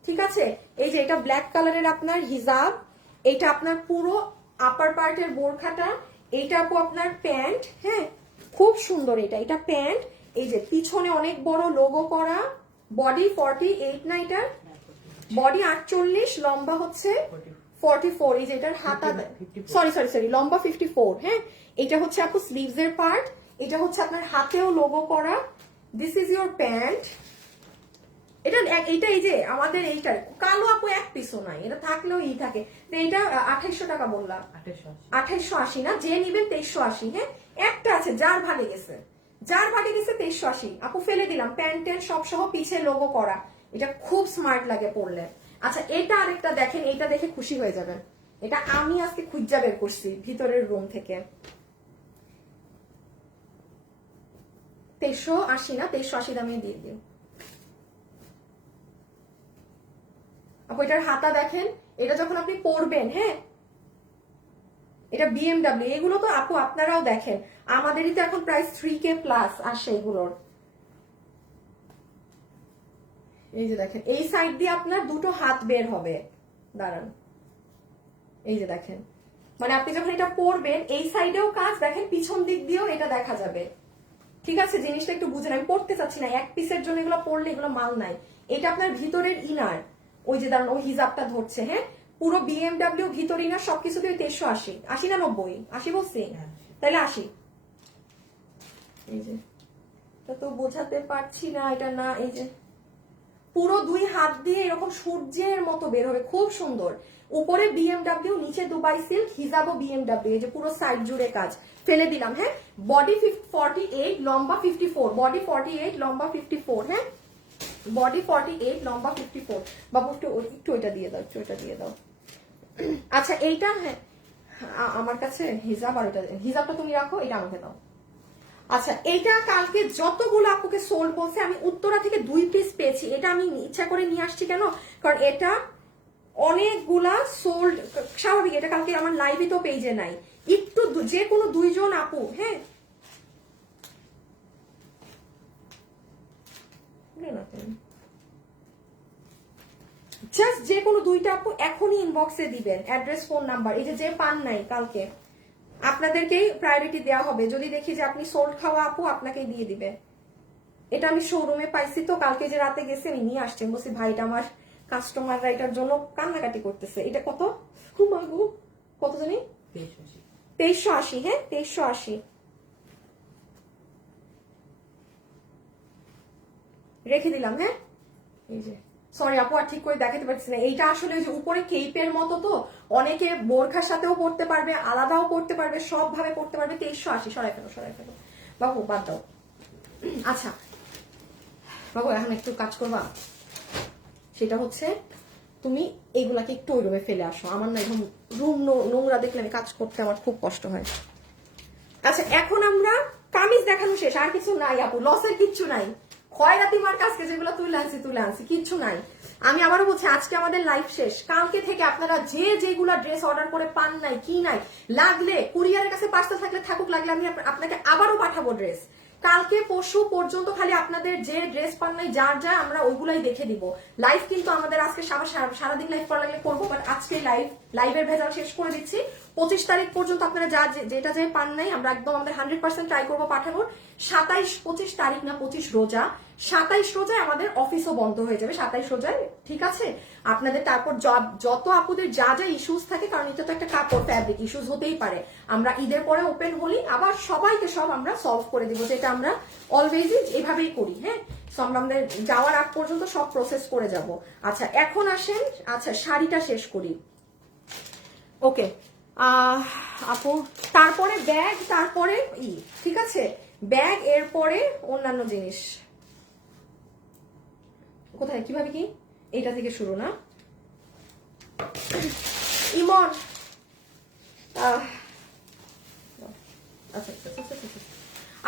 ঠিক আছে? এই যে এটা ব্ল্যাক কালারের আপনার হিজাব, এটা আপনার পুরো আপার পার্টের বোরখাটা, এইটা আপু আপনার প্যান্ট। হ্যাঁ, খুব সুন্দর এটা, এটা প্যান্ট। এই যে পিছনে অনেক বড় লোগো করা, বডি 48 না, এটার বডি 48, লম্বা হচ্ছে 44। এই যে এটার হাতা, সরি লম্বা 54। হ্যাঁ, এটা হচ্ছে আপু স্লিভস এর পার্ট, এটা হচ্ছে আপনার হাতেও লোগো করা। This is your pant. এটা এই যে আমাদের এইটার কালো আপু এক পিসও নাই, এটা থাকলেও ই থাকে। এইটা 2800 টাকা বললাম, 2880 না, যে নিবেন 2380। হ্যাঁ, একটা আছে যার ভাগে গেছে, 2380। আপু ফেলে দিলাম, প্যান্ট সব সহ, পিছে লোগো করা। এটা খুব স্মার্ট লাগে পরলে। আচ্ছা, এটা আরেকটা দেখেন, এটা দেখে খুশি হয়ে যাবেন। এটা আমি আজকে খুঁজা বের করছি ভিতরের রুম থেকে। 2380 না, 2380 দামে দিয়ে দিও আপু। এটার হাতা দেখেন, এটা যখন আপনি পরবেন, হ্যাঁ, এটা BMW। এগুলো তো আপু আপনারাও দেখেন, আমাদেরই তো এখন প্রাইস 3K প্লাস আসে এগুলোর। এই যে দেখেন, এই সাইড দিয়ে আপনার দুটো হাত বের হবে, দাঁড়ান, এই যে দেখেন, মানে আপনি যখন এটা পরবেন এই সাইডেও কাজ, দেখেন পিছন দিক দিয়েও এটা দেখা যাবে, ঠিক আছে? জিনিসটা একটু বুঝেন, আমি পড়তে চাচ্ছি না, এক পিসের জন্য এগুলো পড়লে এগুলো মাল নাই। এটা আপনার ভিতরের ইনার, ওই যে দাঁড়ান, ওই হিজাবটা ধরছে। হ্যাঁ, পুরো BMW ভিতর ইনার সবকিছু দিয়ে 2380। 80 না 90? 80 বলছি, তাহলে 80। এই যে তো বোঝাতে পারছি না, এটা না, এই যে পুরো 2 হাত দিয়ে এরকম সূর্যের মতো বের হবে, খুব সুন্দর। উপরে বিএমডব্লিউ, নিচে দুবাই সিল্ক, হিজাবও বিএমডব্লিউ, এই যে পুরো সাইড জুড়ে কাজ। ফেলে দিলাম, হ্যাঁ। বডি 48, লম্বা 54, বডি 48, লম্বা 54, হ্যাঁ। বডি 48, লম্বা 54। বাবু একটু ওইটা দিয়ে দাও, একটু ওইটা দিয়ে দাও। আচ্ছা এইটা, হ্যাঁ আমার কাছে হিজাব, আর এটা হিজাবটা তুমি রাখো, এটা আমাকে দাও। আচ্ছা এইটা কালকে যতগুলো আপুকে সোল্ড বলছে, আমি উত্তরা থেকে 2 পিস পেয়েছি। এটা আমি ইচ্ছা করে নিয়ে আসছি, কেন? কারণ এটা অনেকগুলা সোল্ড, স্বাভাবিক। এটা কালকে আমার লাইভে তো পেজে নাই। একটু যে কোনো 2 জন আপু, হ্যাঁ জাস্ট যে কোনো 2টা আপু এখনই ইনবক্সে দিবেন অ্যাড্রেস, ফোন নাম্বার। এই যে পান নাই কালকে, আপনাদেরকেই প্রায়োরিটি দেওয়া হবে। যদি দেখি যে আপনি সোল্ড খাওয়া আপু, আপনাকেই দিয়ে দিবে। এটা আমি শোরুমে পাইছি তো, কালকে যে রাতে গেছে আমি নিয়ে আসছি। বলছি ভাইটা আমার কাস্টমাররা এটার জন্য কান্নাকাটি করতেছে। এটা কত মাগু, কত জানি? 2380, হ্যাঁ 2380 রেখে দিলাম, হ্যাঁ। এই যে সরি আপু, আর ঠিক করে দেখাতে পারছি না। এইটা আসলে যে উপরে কেপের মতো তো, অনেকে বোরখার সাথেও পড়তে পারবে, আলাদাও পড়তে পারবে, সব ভাবে পড়তে পারবে। 2380, সরাই ফেলো, সরাই ফেলো বাবু, বাদ দাও। আচ্ছা বাবু, এখন একটু কাজ করবা, সেটা হচ্ছে তুমি এগুলাকে একটু ওই রুমে ফেলে আসো। আমার না এখন রুম নোংরা দেখলে আমি কাজ করতে আমার খুব কষ্ট হয়। আচ্ছা এখন আমরা কামিজ দেখানো শেষ, আর কিছু নাই আপু, লসের কিচ্ছু নাই। খয়রাতি মার কাছকে যেগুলো তুলে আনছি কিচ্ছু নাই। আমি আবারও বলছি, আজকে আমাদের লাইভ শেষ। কালকে থেকে আপনারা যেগুলা ড্রেস অর্ডার করে পান নাই, কি নাই, লাগলে কুরিয়ারের কাছে পার্সেল থাকলে থাকুক, লাগলে আমি আপনাকে আবারও পাঠাবো ড্রেস। কালকে পরশু পর্যন্ত খালি আপনাদের যে ড্রেস পান নাই, যার যা, আমরা ওগুলাই দেখে দিব। লাইভ কিন্তু আমাদের আজকে সারাদিন লাইভ করা লাগলে করবো, বাট আজকে লাইভের ভেজাল শেষ করে দিচ্ছি। 25 তারিখ পর্যন্ত আপনারা যেটা যে পান নাই, আমরা একদম আমাদের 100% ট্রাই করবো পাঠানোর। 25 তারিখ না, 25 রোজা, 27 রোজায় আমাদের অফিসও বন্ধ হয়ে যাবে, 27 রোজায়, ঠিক আছে? আপনাদের তারপর যত আপুদের যা যা ইস্যুস থাকে, কারণ এটা তো একটা কাপড়, ফ্যাব্রিক, ইস্যুস হতেই পারে। আমরা ঈদের পরে ওপেন হলি, আবার সবাইকে সব আমরা সলভ করে দিব, যেটা আমরা অলওয়েজই এভাবেই করি, হ্যাঁ। আমরা আমাদের যাওয়ার আগ পর্যন্ত সব প্রসেস করে যাব। আচ্ছা এখন আসেন, আচ্ছা শাড়িটা শেষ করি। ওকে আপু, তারপরে ব্যাগ, তারপরে ঠিক আছে, ব্যাগ, এরপরে অন্যান্য জিনিস। কোথায়, কিভাবে, কি? এইটা থেকে শুরু না? ইমন,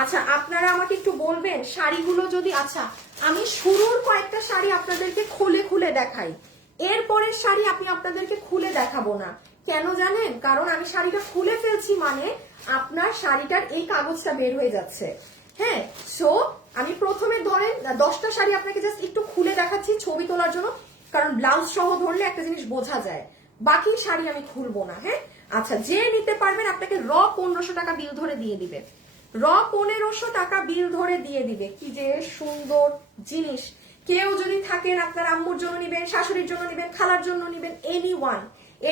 আচ্ছা আপনারা আমাকে একটু বলবেন শাড়িগুলো যদি, আচ্ছা আমি শুরুর কয়েকটা শাড়ি আপনাদেরকে খুলে দেখাই, এরপরের শাড়ি আমি আপনাদেরকে খুলে দেখাবো না। কেন জানেন? কারণ আমি শাড়িটা খুলে ফেলছি মানে আপনার শাড়িটার এই কাগজটা বের হয়ে যাচ্ছে, হ্যাঁ। সো আমি প্রথমে ধরেন 10টা শাড়ি আপনাকে জাস্ট একটু খুলে দেখাচ্ছি ছবি তোলার জন্য, কারণ ব্লাউজ সহ ধরলে একটা জিনিস বোঝা যায়। বাকি শাড়ি আমি খুলবো না, হ্যাঁ। আচ্ছা যে নিতে পারবেন আপনাকে র 1500 টাকা বিল ধরে দিয়ে দিবে, র 1500 টাকা বিল ধরে দিয়ে দিবে। কি যে সুন্দর জিনিস। কেউ যদি থাকেন, আপনার আম্মুর জন্য নিবেন, শাশুড়ির জন্য নিবেন, খালার জন্য নিবেন, এনিওয়ান,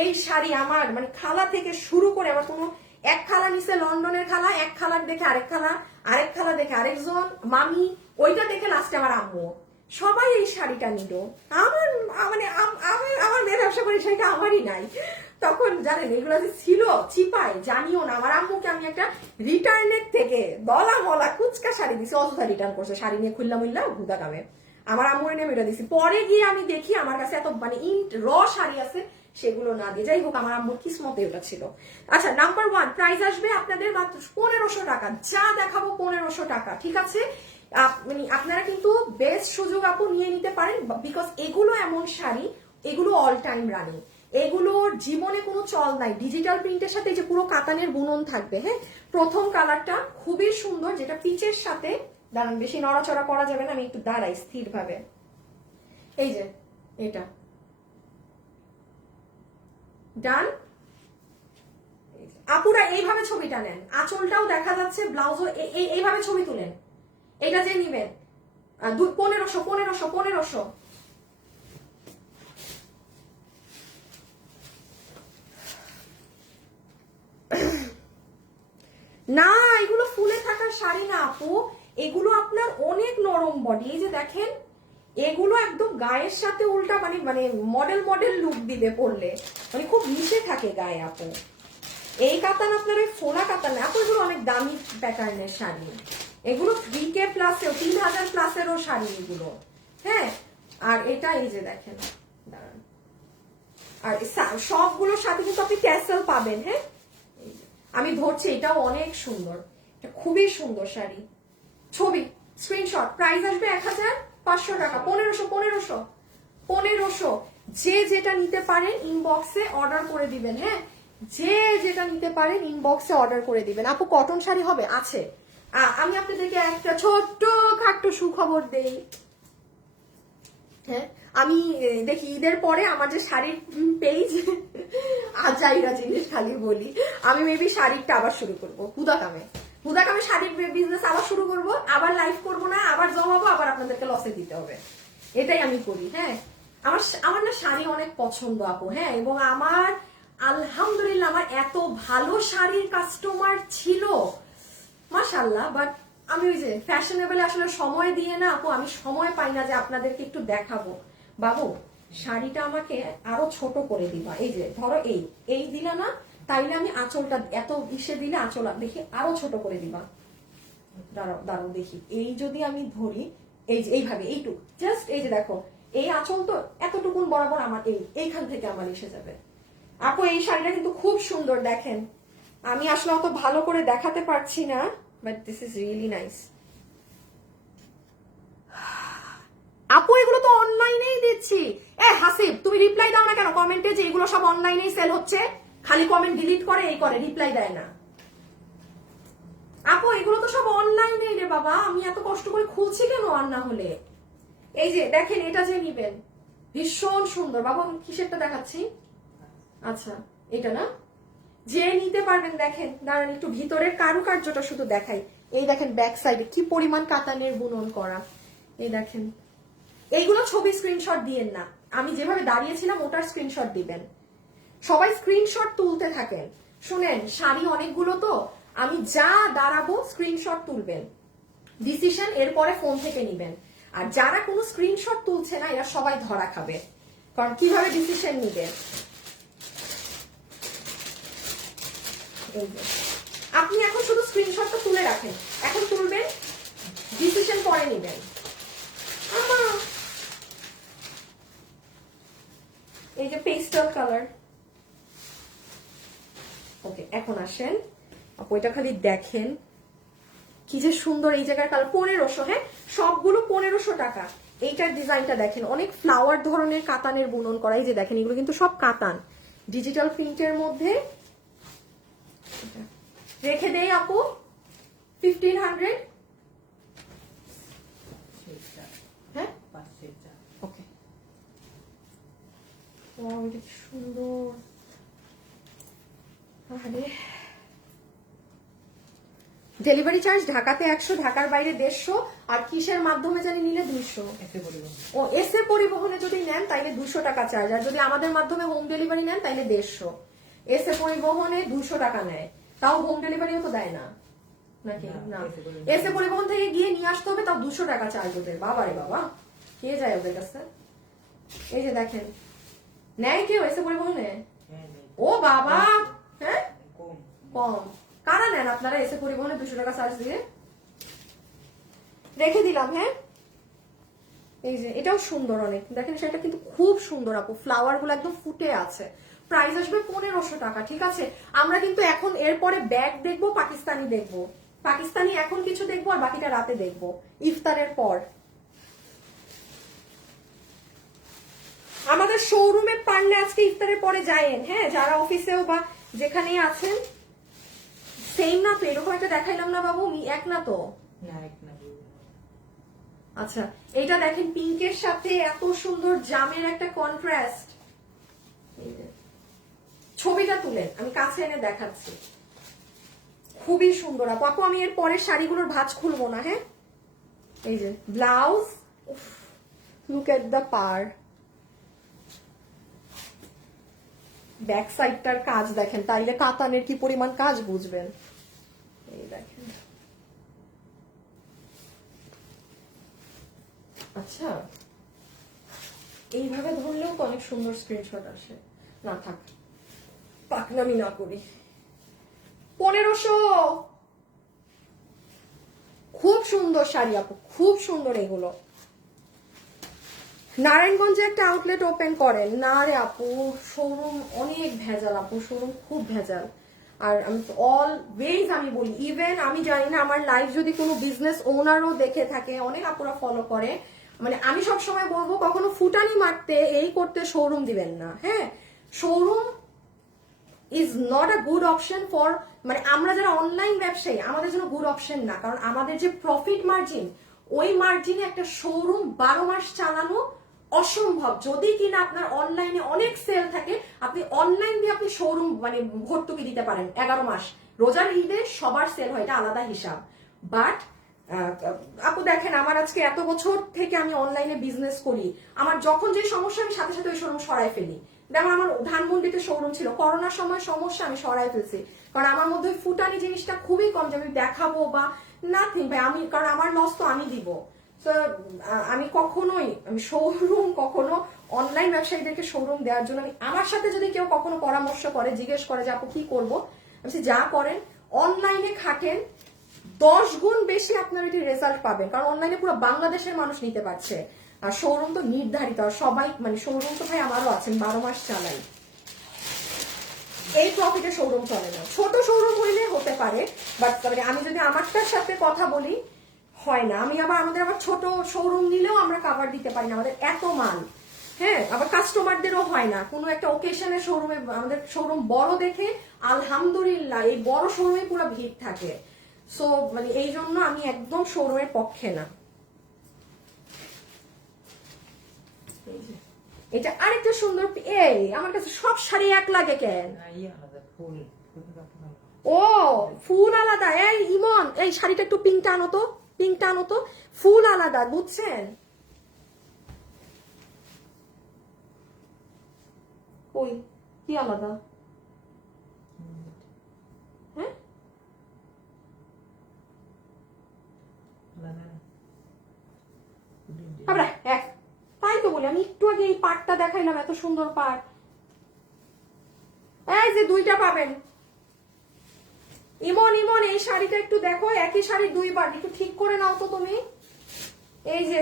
এই শাড়ি আমার মানে খালা থেকে শুরু করে, আমার কোনো এক খালা নিচে লন্ডনের খালা, এক খালার দেখে আরেক খালা, আরেক খালা দেখে আরেকজন মামি, ওইটা দেখে লাস্টে আমার আম্মু, সবাই এই শাড়িটা নিল। আমার মানে আমার মেয়ে ব্যবসা করে শাড়িটা আমারই নাই। তখন জানেন এগুলো যে ছিল চিপাই, জানিও না। আমার আম্মুকে আমি একটা রিটার্নের থেকে দলা মলা কুচকা শাড়ি দিছি, অযথা রিটার্ন করছে, শাড়ি নিয়ে খুললা মুল্লা ঘুদা কামে। আমার আম্মুর নিয়ে এটা দিছি, পরে গিয়ে আমি দেখি আমার কাছে এত মানে র শাড়ি আছে, সেগুলো না দিয়ে, যাই হোক আমার আম্মুর কিসমতে ওটা ছিল। আচ্ছা নাম্বার 1 প্রাইস আসবে আপনাদের মাত্র 1500 টাকা, যা দেখাবো 1500 টাকা, ঠিক আছে? মানে আপনারা কিন্তু বেস্ট সুযোগ আপু নিয়ে নিতে পারেন, বিকজ এগুলো এমন শাড়ি, এগুলো অল টাইম রানিং, এগুলোর জীবনে কোনো চল নাই। ডিজিটাল প্রিন্টের সাথে যে পুরো কাতানের বুনন থাকবে, হ্যাঁ। প্রথম কালারটা খুবই সুন্দর, যেটা পিচের সাথে, দাঁড়ান বেশি নড়াচড়া করা যাবে না, আমি একটু দাঁড়াই স্থির ভাবে। এই যে এটা ডান। আপুরা এইভাবে ছবিটা নেন, আঁচলটাও দেখা যাচ্ছে, ব্লাউজও এইভাবে ছবি তুলেন। এটা যে নিবেন 1500 না, এগুলো ফুলে থাকার শাড়ি না আপু, এগুলো আপনার অনেক নরম বডি। এই যে দেখেন, এগুলো একদম গায়ের সাথে উল্টা মানে মানে মডেল মডেল লুক দিবে পরলে, মানে খুব মিশে থাকে গায়ে আপু। এই কাতান আপনার ওই ফোলা কাতান না আপু, এগুলো অনেক দামি প্যাটার্নের শাড়ি, এগুলো 3K প্লাসেও 3000 প্লাসেরও শাড়ি এগুলো, হ্যাঁ। আর এটা এই যে দেখেন, দাঁড়ান, আর সবগুলোর সাথে কিন্তু আপনি ট্যাসেল পাবেন, হ্যাঁ। আমি ধরছি, এটাও অনেক সুন্দর, এটা খুবই সুন্দর শাড়ি। ছবি স্ক্রিনশট, প্রাইস আসবে 1500 টাকা, 1500। যে যেটা নিতে পারেন ইনবক্সে অর্ডার করে দিবেন, হ্যাঁ, যে যেটা নিতে পারেন ইনবক্সে অর্ডার করে দিবেন। আপু কটন শাড়ি হবে, আছে। আমি আপনাদেরকে একটা ছোট্ট খাট্ট সুখবর দেই, হ্যাঁ। আমি দেখি ঈদের পরে আমার যে শাড়ির পেজ, আজাইরা জিনিস খালি বলি, আমি মেবি শাড়িটা আবার শুরু করবো, হুদাকামে শাড়ির বিজনেস আবার শুরু করব, আবার লাইভ করব না, আবার জমাবো, আবার আপনাদেরকে লসে দিতে হবে, এটাই আমি করি, হ্যাঁ। আমার না শাড়ি অনেক পছন্দ আপু, হ্যাঁ, এবং আমার আলহামদুলিল্লাহ আমার এত ভালো শাড়ির কাস্টমার ছিল, মাশাআল্লাহ। বাট আমি ওই যে ফ্যাশনেবলে আসলে সময় দিয়ে না আপু, আমি সময় পাই না যে আপনাদেরকে একটু দেখাবো। বাবু শাড়িটা আমাকে আরো ছোট করে দিবা, এই যে ধরো এই দিলা না, তাইলে আমি আঁচলটা এত ইসে দিলে আঁচল দেখি আরো ছোট করে দিবা। দাঁড়াও দেখি, এই যদি আমি ধরি, এই যে এইভাবে এইটুক জাস্ট, এই যে দেখো এই আঁচল তো এতটুকুন বরাবর আমার এইখান থেকে আমার এসে যাবে। আপু এই শাড়িটা কিন্তু খুব সুন্দর, দেখেন আমি আসলে অত ভালো করে দেখাতে পারছি না, but this is really nice. আপু এগুলো তো অনলাইনেই দিচ্ছি। হাসিব তুমি রিপ্লাই দাও না কেন কমেন্টে যে এগুলো সব অনলাইনেই সেল হচ্ছে, খালি কমেন্ট ডিলিট করে এই করে, রিপ্লাই দেয় না। আপু এগুলো তো সব অনলাইনেই রে বাবা, আমি এত কষ্ট করে খুলছি কেন আর না হলে। এই যে দেখেন এটা যে নিবেন ভীষণ সুন্দর। বাবা আমি কিসেরটা দেখাচ্ছি, আচ্ছা এটা না, যে নিতে পারবেন দেখেন, দাঁড়ান একটু ভিতরের কারুকার্যটা শুধু দেখাই। এই দেখেন ব্যাক সাইডে কি পরিমাণ কাতানের বুনন করা, এই দেখেন। এইগুলো ছবি স্ক্রিনশট দিয়েন না, আমি যেভাবে দাঁড়িয়েছিলাম ওটার স্ক্রিনশট দিবেন। সবাই স্ক্রিনশট তুলতে থাকেন। শুনেন শাড়ি অনেকগুলো তো, আমি যা দাঁড়াবো স্ক্রিনশট তুলবেন, ডিসিশন এরপরে ফোন থেকে নিবেন। আর যারা কোনো স্ক্রিনশট তুলছে না এরা সবাই ধরা খাবে, কারণ কিভাবে ডিসিশন নিবে। আপনি এখন শুধু স্ক্রিনশটটা তুলে রাখেন, এখন তুলবেন, ডিসিশন পরে নিবেন। এই যে পেস্টাল কালার, ওকে এখন আসেন আপু, এটা খালি দেখেন কি যে সুন্দর এই জায়গার কালার। 1500, হ্যাঁ সবগুলো 1500 টাকা। এইটার ডিজাইনটা দেখেন, অনেক ফ্লাওয়ার ধরনের কাতানের বুনন করা, এই যে দেখেন এগুলো কিন্তু সব কাতান, ডিজিটাল প্রিন্টের মধ্যে। রেখে দেই আপু 1500, হ্যাঁ ওকে। সুন্দর, ডেলিভারি চার্জ ঢাকাতে 100, ঢাকার বাইরে 150, আর কিসের মাধ্যমে জানি নিলে 200। ও এসে পরিবহনে যদি নেন তাইলে 200 টাকা চার্জ, আর যদি আমাদের মাধ্যমে হোম ডেলিভারি নেন তাইলে 150। এসে পরিবহনে 200 টাকা নেয়, তাও হোম ডেলিভারিও তো দেয় না নাকি? না, এসে পরিবহন থেকে গিয়ে নিয়ে আসতে হবে, তাও 200 টাকা চার্জ ওদের। বাবা রে বাবা, কে যায় ওদের কাছে? এই যে দেখেন, নেয় কেউ এসে পরিবহনে? ও বাবা, হ্যাঁ কম। কারা নেন আপনারা এসে পরিবহনে 200 টাকা চার্জ দিয়ে? রেখে দিলাম, হ্যাঁ। এই যে এটাও সুন্দর অনেক, দেখেন সেটা কিন্তু খুব সুন্দর আপু, ফ্লাওয়ার গুলো একদম ফুটে আছে। প্রাইস আসবে 1500 টাকা, ঠিক আছে। আমরা কিন্তু এখন এরপরে ব্যাগ দেখবো, পাকিস্তানি দেখবো, পাকিস্তানি এখন কিছু দেখবো আর বাকিটা রাতে দেখবো ইফতারের পর। আমাদের শোরুমে পারলে আজকে ইফতারের পরে যায়েন, হ্যাঁ, যারা অফিসেও বা যেখানেই আছেন। সেম না তো, এরকম একটা দেখাইলাম না বাবু, এক না তো? আচ্ছা এইটা দেখেন পিঙ্কের সাথে এত সুন্দর জামের একটা কন্ট্রাস্ট। ছবিটা তুলেন, আমি কাছে এনে দেখাচ্ছি, খুবই সুন্দর আপু। আপু আমি এর পরের শাড়িগুলোর ভাঁজ খুলবো না, হ্যাঁ। এই যে ব্লাউজ, লুক এট দ্য পার, ব্যাক সাইডটার কাজ দেখেন, তাইলে কাতানের কি পরিমাণ কাজ বুঝবেন। এই দেখেন, আচ্ছা এইভাবে ধরলেও তো অনেক সুন্দর স্ক্রিনশট আসে। না থাক, পাকনামি না করি। 1500, খুব সুন্দর শাড়ি আপু, খুব সুন্দর এগুলো। নারায়ণগঞ্জে একটা আউটলেট ওপেন করেন না রে আপু, শোরুম অনেক ভেজাল আপু, শোরুম খুব ভেজাল। আর আমি অলওয়েজ আমি বলি, ইভেন আমি জানি না আমার লাইভ যদি কোনো বিজনেস ওনারও দেখে থাকে, অনেক আপুরা ফলো করে, মানে আমি সবসময় বলবো কখনো ফুটানি মারতে এই করতে শোরুম দিবেন না। হ্যাঁ, showroom is not a good option for, মানে আমরা যারা অনলাইন ব্যবসায়ী আমাদের জন্য গুড অপশন না, কারণ আমাদের যে প্রফিট মার্জিন, ওই মার্জিনে একটা শোরুম 12 মাস চালানো অসম্ভব। যদি কিনা আপনার অনলাইনে অনেক সেল থাকে, আপনি অনলাইন দিয়ে আপনি শোরুম মানে ভর্তুকি দিতে পারেন 11 মাস। রোজার ঈদে সবার সেল হয়, এটা আলাদা হিসাব। বাট আপু দেখেন, আমার আজকে এত বছর থেকে আমি অনলাইনে বিজনেস করি, আমার যখন যে সমস্যা আমি সাথে সাথে ওই শোরুম সরাই ফেলি। যেমন আমার ধানমন্ডিতে শোরুম ছিল, করোনার সময় সমস্যা, আমি সরাই ফেলছি, কারণ আমার মধ্যে ফুটানি জিনিসটা খুবই কম যে আমি দেখাবো বা নাথিং ভাই, আমি কারণ আমার লস তো আমি দিব। তো আমি কখনোই আমি শোরুম কখনো অনলাইন ব্যবসায়ীদেরকে শোরুম দেওয়ার জন্য, আমি আমার সাথে যদি কেউ কখনো পরামর্শ করে, জিজ্ঞেস করে যে আপু কি করবো, আমি যা করেন অনলাইনে খাটেন, 10 গুণ বেশি আপনার এটি রেজাল্ট পাবেন, কারণ অনলাইনে পুরো বাংলাদেশের মানুষ নিতে পারছে। আর শোরুম তো নির্ধারিত, আর সবাই মানে শোরুম তো ভাই আমারও আছেন, 12 মাস চালাই, এই প্রফিটে শোরুম চলে না। ছোট শোরুম হইলে হতে পারে, বাট মানে আমি যদি আমারটার সাথে কথা বলি, হয় না। আমি আবার আমাদের আবার ছোট শোরুম নিলেও আমরা কাভার দিতে পারি না, আমাদের এত মাল। হ্যাঁ, আবার কাস্টমারদেরও হয় না, কোনো একটা ওকেশনে শোরুমে, আমাদের শোরুম বড় দেখে আলহামদুলিল্লাহ এই বড় শোরুমে পুরো ভিড় থাকে। সো মানে এই জন্য আমি একদম শোরুমের পক্ষে না। এটা আরেকটা সুন্দর, এই আমার কাছে সব শাড়ি এক লাগে কেন? ও ফুল আলাদা। এই ইমন, এই শাড়িটা একটু পিঙ্কটা আনো তো, পিঙ্কটা আনো তো, ফুল আলাদা, বুঝছেন? ওই কি আলাদা? হ্যাঁ, এক, তাই তো বলি, আমি একটু আগে এই পাটটা দেখাইলাম, এত সুন্দর পাট। এই যে দুইটা পাবেন। ইমন ইমন, এই শাড়িটা একটু দেখো, একই শাড়ি দুইবার, একটু ঠিক করে নাও তো তুমি। এই যে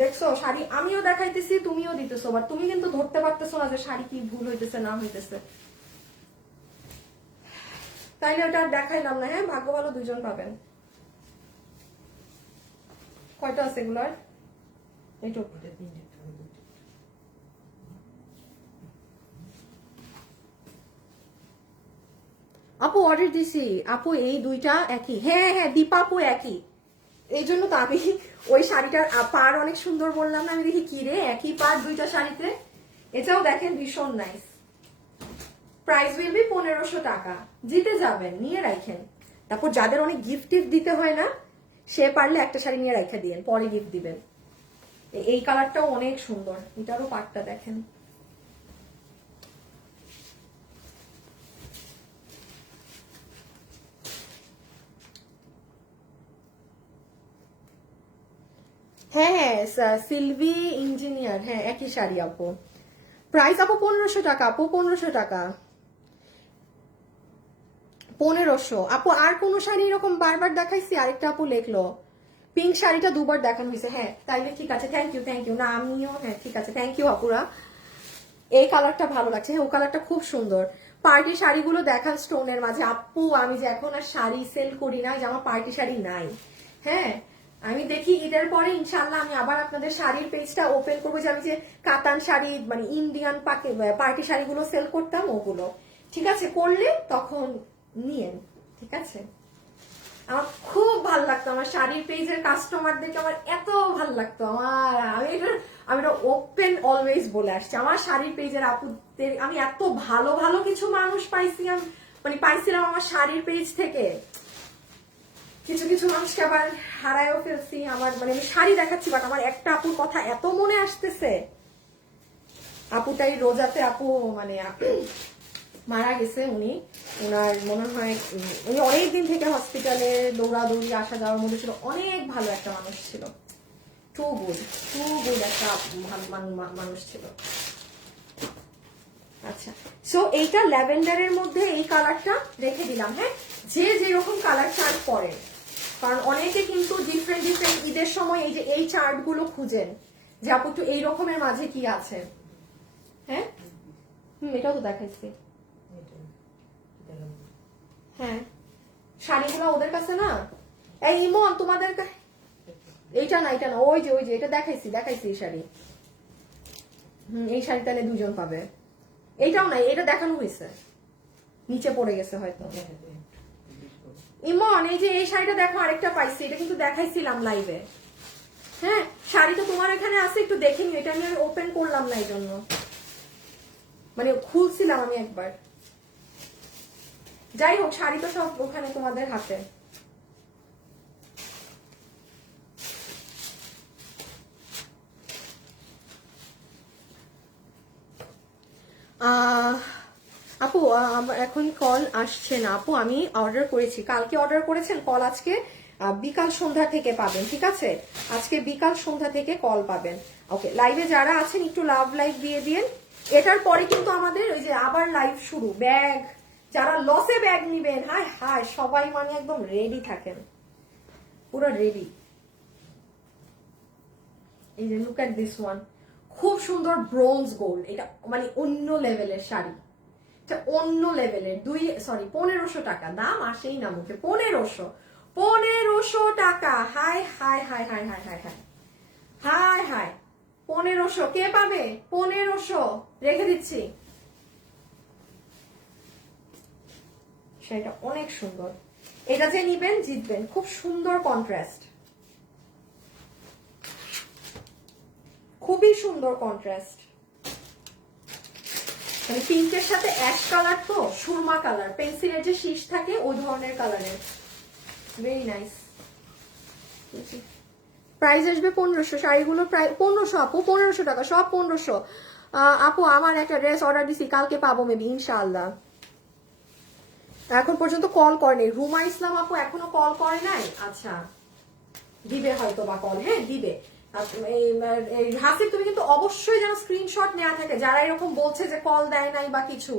দেখছো শাড়ি, আমিও দেখাইতেছি তুমিও দিতেছো, বাট তুমি কিন্তু ধরতে পারতেছো না যে শাড়ি কি ভুল হইতেছে না হইতেছে। তাইলে ওটা আর দেখাইলাম না। হ্যাঁ, ভাগ্য ভালো দুজন পাবেন। কয়টা আছে এগুলার? এইটুকু। আপু অর্ডার দিছি আপু, এই দুইটা একই। হ্যাঁ হ্যাঁ, দীপা আপু একই, এই জন্য তো আমি ওই শাড়িটার পার অনেক সুন্দর বললাম না, আমি দেখি কি রে একই পার দুইটা শাড়িতে। এটাও দেখেন ভীষণ নাইস। প্রাইস উইল বি 1500 টাকা। জিতে যাবেন, নিয়ে রাখেন। তারপর যাদের অনেক গিফট দিতে হয় না, সে পারলে একটা শাড়ি নিয়ে রাখা দিয়েন, পরে গিফট দিবেন। এই কালারটাও অনেক সুন্দর, এটারও পাটটা দেখেন। হ্যাঁ হ্যাঁ, সিলভি ইঞ্জিনিয়ার, হ্যাঁ একই শাড়ি আপু। প্রাইস আপু 1500 টাকা আপু, 1500 টাকা, 1500 আপু। আর কোন শাড়ি এরকম বারবার দেখাইছি? আরেকটা আপু লেখলো পিঙ্ক শাড়িটা দুবার দেখানো হয়েছে। হ্যাঁ তাইলে ঠিক আছে, থ্যাংক ইউ থ্যাংক ইউ। না আমিও, হ্যাঁ ঠিক আছে, থ্যাংক ইউ আপুরা। এই কালারটা ভালো লাগছে, হ্যাঁ ও কালারটা খুব সুন্দর। পার্টি শাড়িগুলো দেখান স্টোনের মাঝে। আপু আমি যে এখন আর শাড়ি সেল করি না, যে আমার পার্টি শাড়ি নাই। হ্যাঁ, আমি দেখি ঈদের পরে ইনশাল্লাহ আমি আবার আপনাদের শাড়ির পেজটা ওপেন করবো, যে আমি যে কাতান শাড়ি মানে ইন্ডিয়ান পার্টি শাড়িগুলো সেল করতাম, ওগুলো ঠিক আছে করলে তখন নিয়েন, ঠিক আছে? আমার খুব ভালো লাগতো আমার শাড়ির পেজের কাস্টমারদেরকে, আমার এত ভালো লাগতো। আমি এটা ওপেন অলওয়েজ বলে আসছি, আমার শাড়ির পেজের আপুদের আমি এত ভালো ভালো কিছু মানুষ পাইছিলাম, মানে পাইছিলাম আমার শাড়ির পেজ থেকে। কিছু কিছু মানুষকে আবার হারায়ও ফেলছি। আমার মানে আমি শাড়ি দেখাচ্ছি, বাট আমার একটা আপুর কথা এত মনে আসতেছে। আপুটাই রোজাতে আপু মানে মারা গেছে উনি, ওনার মনে হয় উনি অনেকদিন থেকে হসপিটালে দৌড়াদৌড়ি আসা যাওয়ার মধ্যে ছিল, অনেক ভালো একটা মানুষ ছিল, টু গুড একটা মানুষ ছিল। আচ্ছা, সো এইটা ল্যাভেন্ডারের মধ্যে এই কালারটা রেখে দিলাম। হ্যাঁ, যে যেরকম কালার চার্ট করেন, কারণ অনেকে কিন্তু ডিফারেন্ট ঈদের সময় এই যে এই চার্ট গুলো খুঁজেন যে আপু একটু এই রকমের মাঝে কি আছে। হ্যাঁ, এটাও তো দেখাইছি। হ্যাঁ, শাড়িগুলো ওদের কাছে না। এই ইমন তোমাদের এইটা না, এটা না, ওই যে এটা দেখাইছি এই শাড়ি। এই শাড়ি তাহলে দুজন পাবে। এইটাও নাই, এটা দেখানো হয়েছে, নিচে পড়ে গেছে হয়তো। ইমন এই যে এই শাড়িটা দেখো, আরেকটা পাইছি, এটা কিন্তু দেখাইছিলাম লাইভে। হ্যাঁ, শাড়ি তো তোমার এখানে আছে, একটু দেখে নিও। এটা আমি ওপেন করলাম না, এই জন্য মানে খুলছিলাম আমি একবার। যাই হোক, শাড়ি তো সব ওখানে তোমাদের হাতে। আপু এখন কল আসছে না আপু, আমি অর্ডার করেছি, কালকে অর্ডার করেছেন, কল আজকে বিকাল সন্ধ্যা থেকে পাবেন। ঠিক আছে, আজকে বিকাল সন্ধ্যা থেকে কল পাবেন। ওকে, লাইভে যারা আছেন একটু লাভ লাইভ দিয়ে দিন। এটার পরে কিন্তু আমাদের ওই যে আবার লাইভ শুরু। ব্যাগ, যারা লসে ব্যাগ নিবেন, হায় হায় সবাই মানে একদম রেডি থাকেন, পুরো রেডি। এই যে লুক এট দিস ওয়ান, খুব সুন্দর ব্রোঞ্জ গোল্ড, এটা মানে অন্য লেভেলের শাড়ি, এটা অন্য লেভেলের। 1500 টাকা দাম, আসেই না মুখে। 1500 টাকা, high high high high high high high high high 1500 কে পাবে? 1500 রেখে দিচ্ছি। সেটা অনেক সুন্দর, এটা যে নিবেন জিতবেন। খুব সুন্দর কন্ট্রাস্ট, খুবই সুন্দর কন্ট্রাস্ট, মানে পিঙ্কের সাথে অ্যাশ কালার, তো সুরমা কালার, পেন্সিলের যে শীষ থাকে ওই ধরনের কালারের, ভেরি নাইস। প্রাইস আসবে 1500, শাড়িগুলো প্রায় 1500 আপু, 1500 টাকা সব 1500। আপু আমার একটা ড্রেস অর্ডার দিছি, কালকে পাবো মেবি ইনশাআল্লাহ। এখন পর্যন্ত কল করেনি রুমা ইসলাম আপু, এখনো কল করে নাই। আচ্ছা, দিবে হয়তো বা কল, হ্যাঁ দিবে। হাসিব তুমি কিন্তু অবশ্যই যেন স্ক্রিনশট নেওয়া থাকে, যারা এরকম বলছে যে কল দেয় নাই বা কিছু,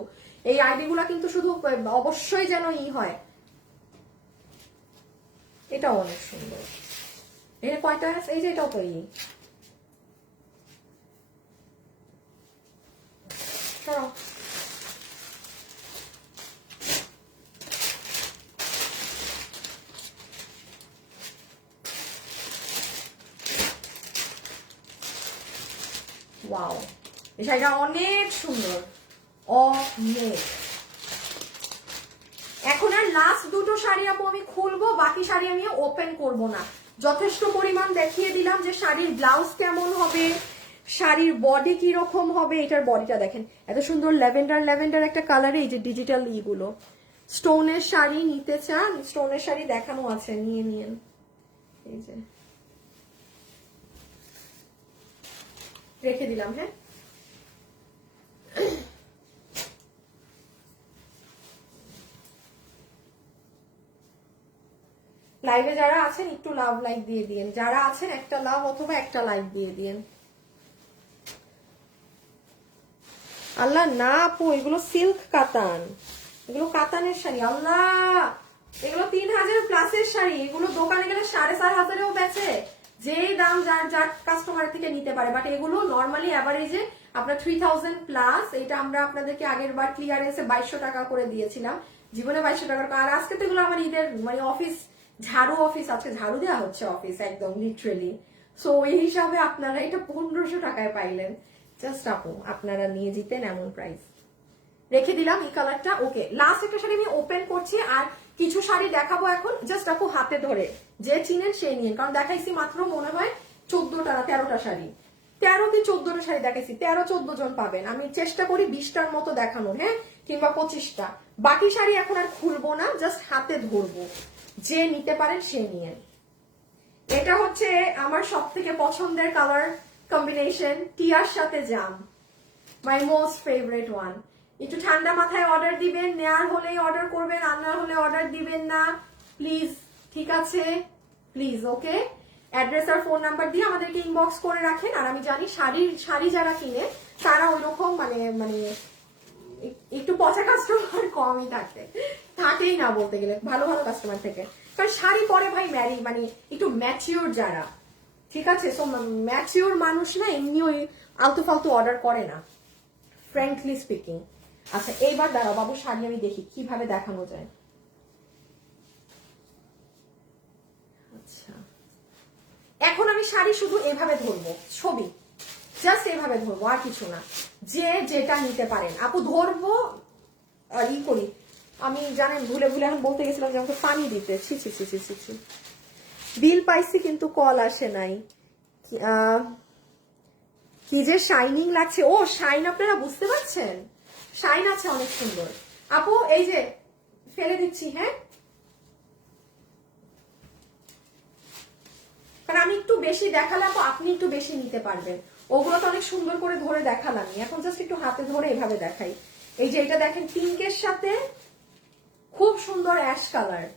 এই আইডি গুলা কিন্তু শুধু অবশ্যই যেন হয়। এটাও অনেক সুন্দর, এর কয়টা আছে? এই যে এটাও তো ওয়াও, এই শাড়িটা অনেক সুন্দর, অনেক। এখন আর লাস্ট দুটো শাড়ি আপু আমি খুলবো, বাকি শাড়ি আমি ওপেন করব না। যথেষ্ট পরিমাণ দেখিয়ে দিলাম যে শাড়ির ব্লাউজ কেমন হবে, শাড়ির বডি কি রকম হবে। এটার বডিটা দেখেন, এত সুন্দর ল্যাভেন্ডার একটা কালারে। এই যে ডিজিটাল ইগুলো, স্টোনের শাড়ি নিতে চান, স্টোনের শাড়ি দেখানো আছে, নিয়ে নিন। এই যে রেখে দিলাম। হ্যাঁ, লাইভে যারা আছেন একটু লাভ লাইক দিয়ে দিন, যারা আছেন একটা লাভ অথবা একটা লাইক দিয়ে দিন। আল্লাহ না আপু, এগুলো সিল্ক কাতান, এগুলো কাতানের শাড়ি। আল্লাহ, এগুলো 3000 প্লাসের শাড়ি, এগুলো দোকানে গেলে 4500-ও বেচে, যেই দাম যার কাস্টমার থেকে নিতে পারে। বাট এগুলো নর্মালি অ্যাভারেজে আপনার 3000 প্লাস। এটা আমরা আপনাদেরকে আগের বার ক্লিয়ারেন্সে 2200 টাকা করে দিয়েছিলাম, জীবনে 2200 টাকার। আর আজকে তো এগুলো আমার ঈদের মানে অফিস ঝাড়ু, অফিস আজকে ঝাড়ু দেওয়া হচ্ছে অফিস, একদম লিটারেলি। সো এই হিসাবে আপনারা এটা 1500 টাকায় পাইলেন। জাস্ট আপু আপনারা নিয়ে যেতেন এমন প্রাইস। রেখে দিলাম এই কালারটা। ওকে, লাস্ট একটা শাড়ি আমি ওপেন করছি, আর কিছু শাড়ি দেখাবো এখন। জাস্ট আপু হাতে ধরে যে চিনেন সেই নিন, কারণ দেখাইছি মাত্র মনে হয় 14টা না 13টা শাড়ি, 13 কি 14টা শাড়ি দেখাইছি। 13-14 জন পাবেন, আমি চেষ্টা করি 20টার মতো দেখানো, হ্যাঁ, কিংবা 25টা। বাকি শাড়ি এখন আর খুলবো না, জাস্ট হাতে ধরবো, যে নিতে পারেন সে নিয়ে। এটা হচ্ছে আমার সব থেকে পছন্দের কালার কম্বিনেশন, টিয়ার সাথে জাম, মাই মোস্ট ফেভারিট ওয়ান। একটু ঠান্ডা মাথায় অর্ডার দিবেন, নেয়ার হলেই অর্ডার করবেন, আনার হলে অর্ডার দিবেন না প্লিজ, ঠিক আছে প্লিজ, ওকে। অ্যাড্রেস আর ফোন নাম্বার দিয়ে আমাদেরকে ইনবক্স করে রাখেন। আর আমি জানি শাড়ি যারা কিনে তারা ওইরকম মানে মানে একটু পচা কাস্টমার কমই থাকেই না বলতে গেলে, ভালো ভালো কাস্টমার থেকে। কারণ শাড়ি পরে ভাই মানে একটু ম্যাচিওর যারা, ঠিক আছে, সো ম্যাচিওর মানুষ না এমনি ওই আলতু ফালতু অর্ডার করে না, ফ্র্যাঙ্কলি স্পিকিং। আচ্ছা এইবার দাঁড়াও বাবু, শাড়ি আমি দেখি কিভাবে দেখানো যায়। আচ্ছা এখন আমি শাড়ি শুধু এভাবে ধরবো, ছবি জাস্ট এভাবে ধরবো, আর কিছু না। যে যেটা নিতে পারেন আপু ধরবো আর ই করি। আমি জানেন ভুলে এখন বলতে গেছিলাম যে আমাকে পানি দিতে, ছি ছি ছি ছি ছি ছি। বিল পাইছি কিন্তু কল আসে নাই। কি যে শাইনিং লাগছে, ও শাইন আপনারা বুঝতে পারছেন, শাইন আছে অনেক সুন্দর। আপু এই যে ফেলে দিচ্ছি, হ্যাঁ, কারণ আমি একটু বেশি দেখালাম, আপনি একটু বেশি নিতে পারবেন। ওগুলো তো অনেক সুন্দর করে ধরে দেখালাম, এখন জাস্ট একটু হাতে ধরে এভাবে দেখাই। এই যে এটা দেখেন পিঙ্কের সাথে খুব সুন্দর অ্যাশ কালার,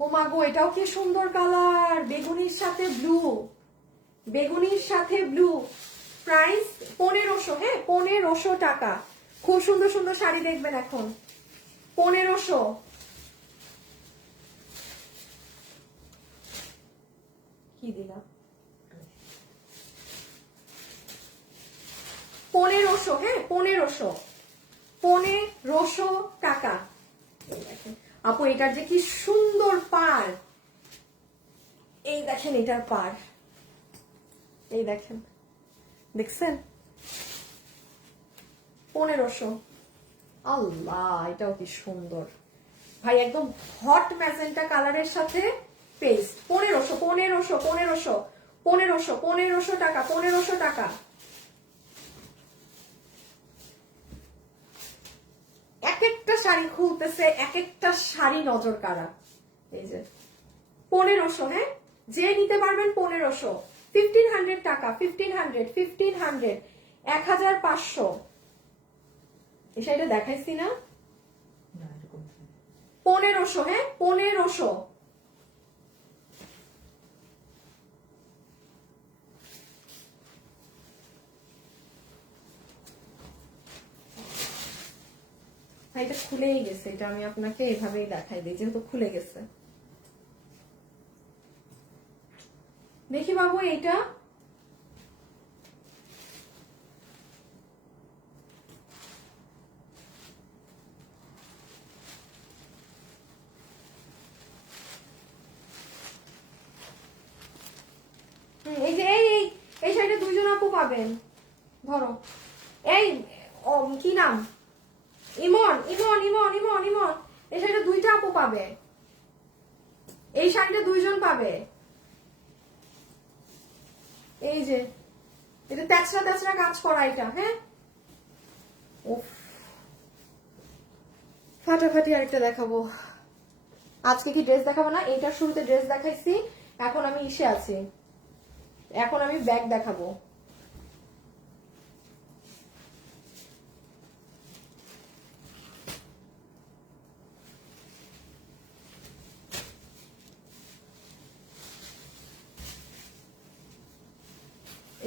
ও মা গো এটাও কি সুন্দর কালার, বেগুনির সাথে ব্লু, বেগুনির সাথে ব্লু। প্রাইস 1500, হ্যাঁ 1500 টাকা। খুব সুন্দর সুন্দর শাড়ি দেখবেন এখন, 1500। কি দিলাম, 1500, হ্যাঁ 1500 টাকা। আপু এটার যে কি সুন্দর পার, এই দেখেন এটার পার, এই দেখেন, দেখছেন 1500। আল্লাহ এটাও কি সুন্দর ভাই, একদম হট ম্যাজেন্টা কালারের সাথে পেস্ট। 1500 টাকা, 1500 টাকা। এক একটা শাড়ি খুলতেছে, এক একটা শাড়ি নজর কাড়া। এই যে 1500, হ্যাঁ যে নিতে পারবেন 1500, 1500 টাকা, 1500, 1500, 1500। এই শাড়িটা দেখাইছি না, 1500, হ্যাঁ 1500। এটা খুলেই গেছে, এটা আমি আপনাকে এভাবেই দেখাই দিই যেহেতু খুলে গেছে। দেখি বাবু এইটা, এই যে এই শাড়িটা দুইজন আপু পাবেন, ধরো এই কি নাম, ইমন ইমন ইমন ইমন ইমন, এই শাড়িটা দুইটা আপু পাবে, এই শাড়িটা দুইজন পাবে। এই যে এটা তেচরা তেচরা কাজ করা এটা, হ্যাঁ উফ ফাটাফাটি। আরেকটা দেখাবো, আজকে কি ড্রেস দেখাবো না, এইটার শুরুতে ড্রেস দেখাইছি, এখন আমি ইসে আছি, এখন আমি ব্যাগ দেখাবো।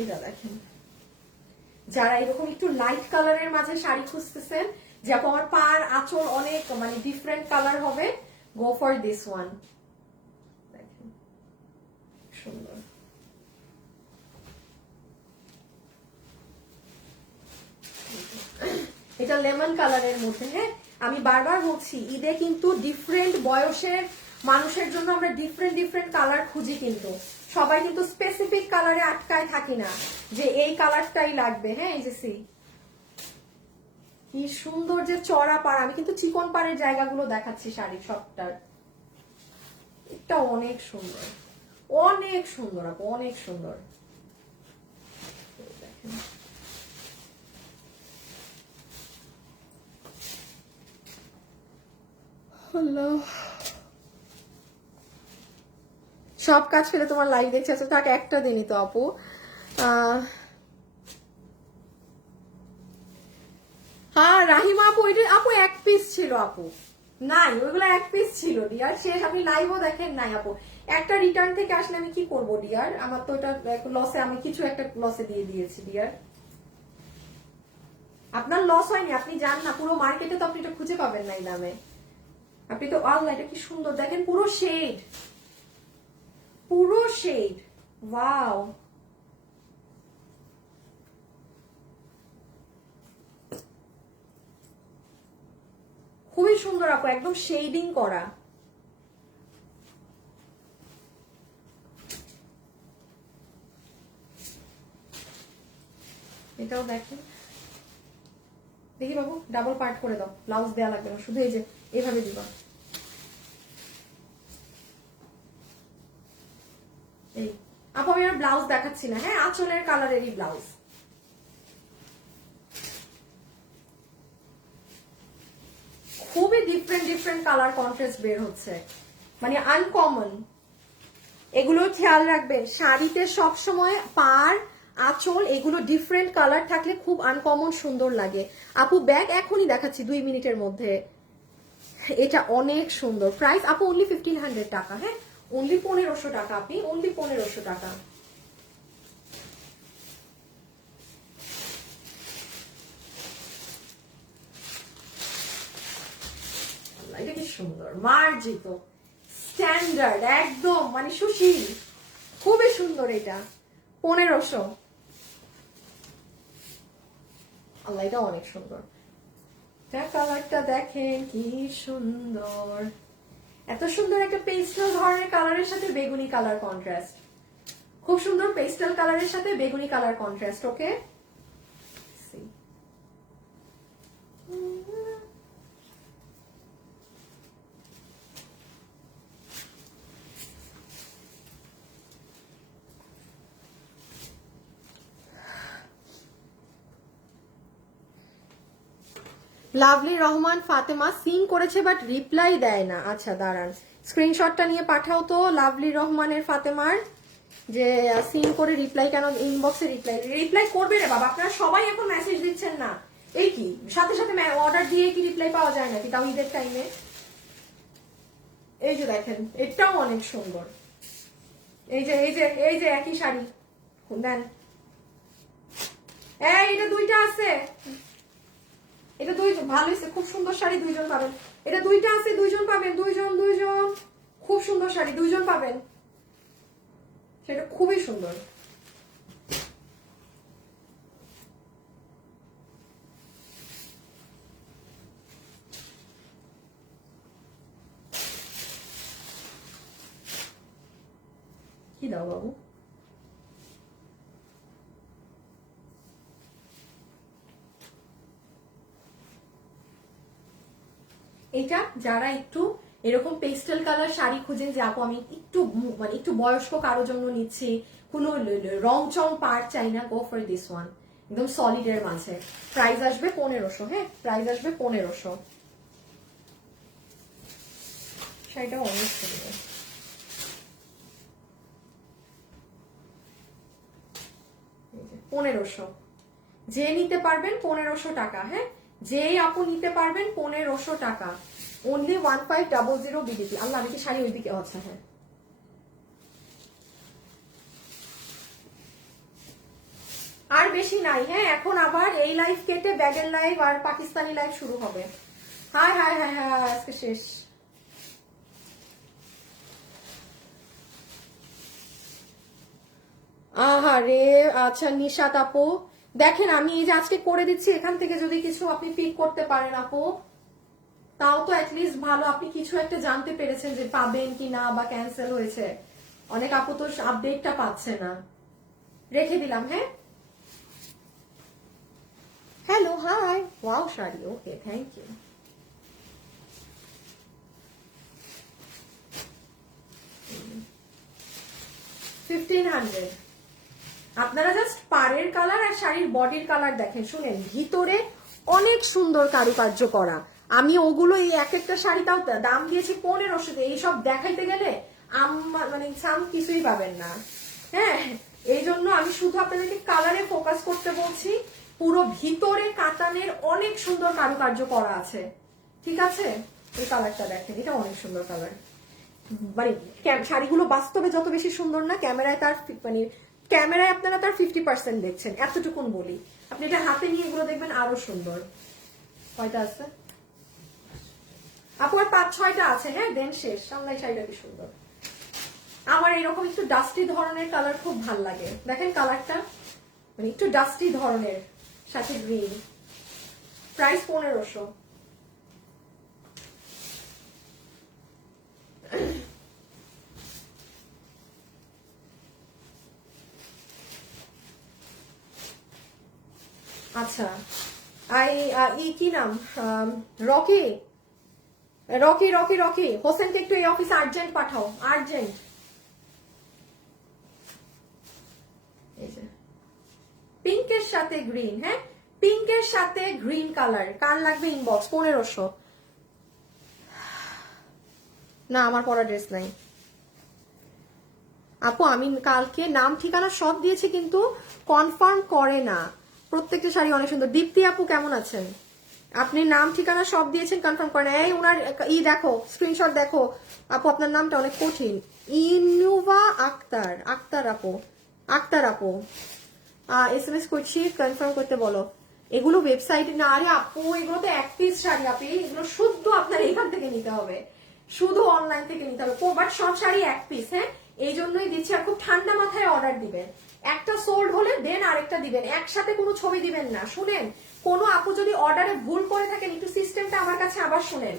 এটা দেখেন, যারা এরকম একটু লাইট কালারের মাঝে শাড়ি খুঁজতেছেন, যে আপু আমার পার আঁচল অনেক মানে ডিফারেন্ট কালার হবে, গো ফর দিস ওয়ান। দেখেন সুন্দর, এটা লেমন কালারের মধ্যে, হ্যাঁ আমি বারবার বলছি ঈদে কিন্তু ডিফারেন্ট বয়সের মানুষের জন্য আমরা ডিফারেন্ট ডিফারেন্ট কালার খুঁজি, কিন্তু সবাই কিন্তু স্পেসিফিক কালারে আটকায় থাকি না যে এই কালারটাই লাগবে। হ্যাঁ এই যে সি কি সুন্দর যে চড়া পাড়, আমি কিন্তু চিকন পাড়ের জায়গাগুলো দেখাচ্ছি শাড়ি সবটার। এটা অনেক সুন্দর, অনেক সুন্দর আপু, অনেক সুন্দর। দেখেন হ্যালো, সব কাজ ফেলে তোমার লাইভ দেখছে, আচ্ছা তাকে একটা দিনই তো আপু। হ্যাঁ রাহিমা আপু, এটা আপু এক পিস ছিল আপু, নাই ওইগুলো এক পিস ছিল ডিয়ার, শেষ। আপনি লাইভও দেখেন নাই আপু। একটা রিটার্ন থেকে আসলে আমি কি করবো ডিয়ার, আমার তো এটা লসে, আমি কিছু একটা লসে দিয়ে দিয়েছি ডিয়ার। আপনার লস হয়নি, আপনি জান না, পুরো মার্কেটে তো আপনি এটা খুঁজে পাবেন না এই দামে। আপনি তো আল্লাহ, এটা কি সুন্দর দেখেন, পুরো শেড, পুরো শেড, ওয়াও। খুবই সুন্দর আপু, একদম শেডিং করা। এটাও দেখেন, দেখি বাবু ডাবল পার্ট করে দাও, ব্লাউজ দেওয়া লাগবে না, শুধু এই যে এভাবে দিবা। এই আপু আমি আর ব্লাউজ দেখাচ্ছি না, হ্যাঁ আঁচলের কালারেরই ব্লাউজ। খুবই ডিফারেন্ট ডিফারেন্ট কালার কন্ট্রাস্ট বের হচ্ছে, মানে আনকমন। এগুলো খেয়াল রাখবেন, শাড়িতে সব সময় পার আঁচল এগুলো ডিফারেন্ট কালার থাকলে খুব আনকমন সুন্দর লাগে। আপু ব্যাগ এখনই দেখাচ্ছি 2 মিনিটের মধ্যে। এটা অনেক সুন্দর, প্রাইস আপু অনলি 1500 টাকা, হ্যাঁ অনলি 1500 টাকা, আপনি অনলি 1500 টাকা। এটা কি সুন্দর, মার্জিত, স্ট্যান্ডার্ড একদম, মানে সুশীল, খুবই সুন্দর। এটা 1500। আল্লাহ এটা অনেক সুন্দর, কালারটা দেখেন কি সুন্দর, এত সুন্দর একটা পেস্টেল ধরনের কালারের সাথে বেগুনি কালার কন্ট্রাস্ট, খুব সুন্দর পেস্টেল কালারের সাথে বেগুনি কালার কন্ট্রাস্ট। ওকে লাভলি রহমান ফাতেমা সিন করেছে বাট রিপ্লাই দেয় না। আচ্ছা দাঁড়ান, স্ক্রিনশটটা নিয়ে পাঠাও তো লাভলি রহমানের ফাতেমার, যে সিন করে রিপ্লাই কেন, ইনবক্সে রিপ্লাই করবে রে বাবা, আপনারা সবাই এখন মেসেজ দিচ্ছেন না, এই কি সাথে সাথে অর্ডার দিয়ে কি রিপ্লাই পাওয়া যায় নাকি, তাও ঈদের টাইমে। এই যে দেখেন এটাও অনেক সুন্দর, এই যে এই যে এই যে একই শাড়ি দেন, এটা দুইটা আছে, এটা ভালো হয়েছে, খুব সুন্দর শাড়ি, 2জন পাবেন। এটা দুইটা আছে, 2জন পাবেন, 2জন, খুব সুন্দর শাড়ি, 2জন পাবেন, সেটা খুবই সুন্দর। কি দাও বাবু, এটা যারা একটু এরকম পেস্টেল কালার শাড়ি খুঁজেন, যে আপু আমি একটু মানে একটু বয়স্ক কারোর জন্য নিচ্ছি, কোনো রং চং পার্ট চাই না, গো ফর দিস ওয়ান, একদম সলিড এর মাঝে। প্রাইস আসবে 1500, হ্যাঁ প্রাইস আসবে 1500। শাড়িটা অনেক সুন্দর, 1500, যে নিতে পারবেন 1500 টাকা, হ্যাঁ যেই আপু নিতে পারবেন 1500 টাকা, অনলি 1500 বিডিপি। আল্লাহ আমি কি শাড়ি ওইদিকে, আচ্ছা হ্যাঁ আর বেশি নাই, হ্যাঁ এখন আবার এই লাইভ কেটে ব্যাগের লাইভ আর পাকিস্তানি লাইভ শুরু হবে। হাই হাই হাই হাই, আজকে শেষ। আহারে আচ্ছা নিশাত আপু দেখেন, আমি এই যে আজকে করে দিচ্ছি, এখান থেকে যদি কিছু আপনি পিক করতে পারেন আপু, তাও তো অ্যাটলিস্ট ভালো, আপনি কিছু একটা জানতে পেরেছেন যে পাবেন কি না বা ক্যান্সেল হয়েছে। অনেক আপু তো আপডেটটা পাচ্ছে না। রেখে দিলাম, হ্যাঁ hello hi, wow sari, okay thank you. 1500। আপনারা জাস্ট পাড়ের কালার আর শাড়ির বডির কালার দেখেন, শুনেন ভিতরে অনেক সুন্দর কারুকার্য করা। আমি ওগুলো এই এক একটা শাড়ি তাও দাম দিয়েছি 1500, এইসব দেখাইতে গেলে মানে সাম কিছুই পাবেন না। হ্যাঁ, এই জন্য আমি শুধু আপনাদেরকে কালারে ফোকাস করতে বলছি। পুরো ভিতরে কাতানের অনেক সুন্দর কারুকার্য করা আছে, ঠিক আছে? এই কালারটা দেখেন, এটা অনেক সুন্দর কালার। মানে শাড়িগুলো বাস্তবে যত বেশি সুন্দর না, ক্যামেরায় তার মানে ক্যামেরায় আপনারা তার 50% দেখছেন, এতটুকুন বলি। আপনি এটা হাতে নিয়ে এগুলো দেখবেন আরো সুন্দর। কয়টা আছে আপু? আর 5-6টা আছে। হ্যাঁ, দেন শেষ। সামলাই শাড়িটা কি সুন্দর। আমার এরকম একটু ডাস্টি ধরনের কালার খুব ভাল লাগে। দেখেন কালারটা, মানে একটু ডাস্টি ধরনের, সাথে গ্রিন। প্রাইস 1500। আচ্ছা, কি নাম? রকি রকি রকি রকি হোসেনকে একটু এই অফিসে আর্জেন্ট পাঠাও, আর্জেন্ট। এই যে পিঙ্কের সাথে গ্রিন। হ্যাঁ, পিঙ্কের সাথে গ্রিন কালার। কার লাগবে ইনবক্স। 1500। না, আমার পরা ড্রেস নাই আপু। আমি কালকে নাম ঠিকানা সব দিয়েছি, কিন্তু কনফার্ম করে না। প্রত্যেকটা শাড়ি অনেক সুন্দর। দীপ্তি আপু কেমন আছেন? আপনি নাম ঠিকানা সব দিয়েছেন, কনফার্ম করেন। এই ওনার দেখো, স্ক্রিনশট দেখো আপু। আপনার নামটা অনেক কঠিন। ইনুভা আক্তার। আক্তার আপু, আক্তার আপু SMS করছি, কনফার্ম করতে বলো। এগুলো ওয়েবসাইটে না। আরে আপু, এগুলো তো এক পিস শাড়ি আপনি, এগুলো শুদ্ধ আপনার এখান থেকে নিতে হবে, শুধু অনলাইন থেকে নিতে হবে। বাট সব শাড়ি এক পিস। হ্যাঁ, এই জন্যই দিচ্ছি। আর খুব ঠান্ডা মাথায় অর্ডার দিবেন। একটা সোল্ড হলে দেন আরেকটা দিবেন, একসাথে কোনো ছবি দিবেন না। শুনেন, কোনো আপু যদি অর্ডারে ভুল করে থাকেন, একটু সিস্টেমটা আমার কাছে আবার শুনেন।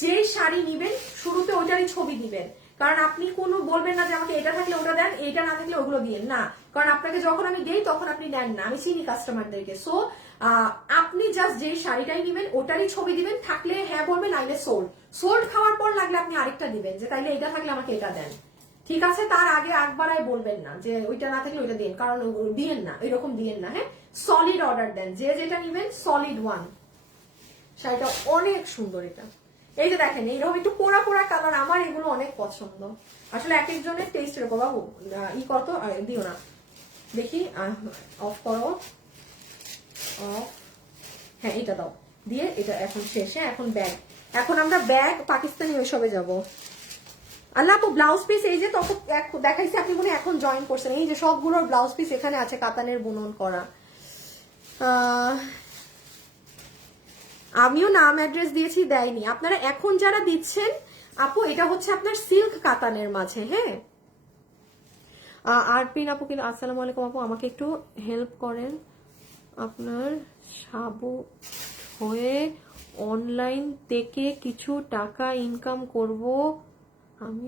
যেই শাড়ি নিবেন শুরুতে ওইটারই ছবি দিবেন। কারণ আপনি কোনো বলবেন না যে আমাকে এটা থাকলে ওটা দেন, এটা না থাকলে ওগুলো দিয়েন না। কারণ আপনাকে যখন আমি দেই তখন আপনি নেন না, আমি চিনি কাস্টমারদেরকে। সো আপনি জাস্ট যে শাড়িটাই নিবেন ওটারই ছবি দিবেন, থাকলে হ্যাঁ বলবেন, নাইলে সোল্ড। সোল্ড খাওয়ার পর লাগলে আপনি আরেকটা দিবেন, যে তাইলে এটা থাকলে আমাকে এটা দেন, ঠিক আছে? তার আগে একবারাই বলবেন না যে ওইটা না থাকলে ওইটা দিন, কারণ দিয়েন না, এরকম দিয়েন না। হ্যাঁ, সলিড অর্ডার দেন, যে যেটা নিবেন সলিড ওয়ান। শাড়িটা অনেক সুন্দর। এটা এই যে দেখেন, এইরকম একটু পোড়া পোড়া কালার, আমার এগুলো অনেক পছন্দ। আসলে এক একজনের টেস্ট এরকম। বাবু কত দিও না, দেখি অফ করো, অফ। হ্যাঁ, এটা দাও, দিয়ে এটা এখন শেষে। এখন ব্যাগ, এখন আমরা ব্যাগ পাকিস্তানি ওইসবে যাবো। আল্লাহ আপু, ব্লাউজ পিস এই যে তখন দেখাইছি, আপনি মনে এখন জয়েন করছেন। এই যে সবগুলোর ব্লাউজ পিস এখানে আছে, কাতানের বুনন করা। আমিও নাম অ্যাড্রেস দিয়েছি, দেয়নি। আপনারা এখন যারা দিচ্ছেন আপু, এটা হচ্ছে আপনার সিল্ক কাতানের মাঝে। হ্যাঁ, আরপিন আপু কিন্তু, আসসালামু আলাইকুম আপু, আমাকে একটু হেল্প করেন। আপনার সাবু হয়ে অনলাইন থেকে কিছু টাকা ইনকাম করব আমি।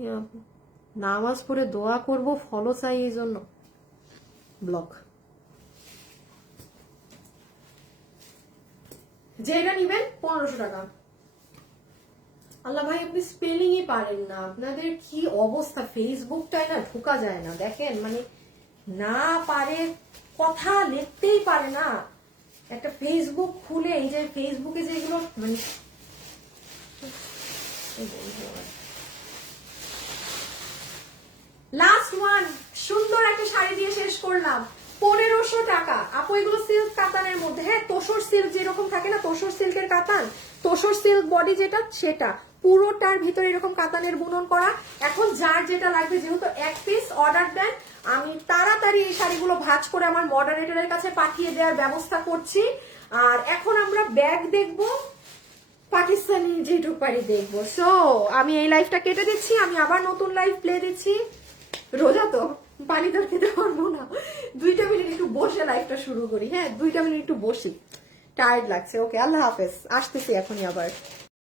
নামাজ পড়ে দোয়া করব, ফলো চাই এই জন্য। ব্লক। যেটা নিবেন 1500 টাকা। আল্লাহ ভাই, আপনি স্পেলিংই পারেন না, আপনাদের কি অবস্থা? ফেসবুকটায় না ঢোকা যায় না, দেখেন, মানে না পারে, কথা লিখতেই পারে না। একটা ফেসবুক খুলে, এই যে ফেসবুকে যেগুলো মানে লাস্ট ওয়ান, সুন্দর একটা শাড়ি দিয়ে শেষ করলাম। 1500 টাকা আপু। এগুলো সিল্ক কাতানের মধ্যে। হ্যাঁ, তোসর সিল্ক যেরকম থাকে না, তোসর সিল্কের কাতান, তোসর সিল্ক বডি যেটা, সেটা পুরোটার ভিতরে এরকম কাতানের বুনন করা। এখন যার যেটা লাগবে, যেহেতু এক পিস অর্ডার দেন, আমি তাড়াতাড়ি এই শাড়িগুলো ভাঁজ করে আমার মডারেটরের কাছে পাঠিয়ে দেওয়ার ব্যবস্থা করছি। আর এখন আমরা ব্যাগ দেখবো, পাকিস্তানি যেটুক পারি দেখবো। সো আমি এই লাইফটা কেটে দিচ্ছি, আমি আবার নতুন লাইফ প্লে দিচ্ছি। রোজা তো পানি তো খেতে পারবো না, 2টা মিনিট একটু বসে লাইফটা শুরু করি। হ্যাঁ, 2টা মিনিট একটু বসি, টায়ার্ড লাগছে। ওকে, আল্লাহ হাফেজ, আসতেছি এখনই আবার।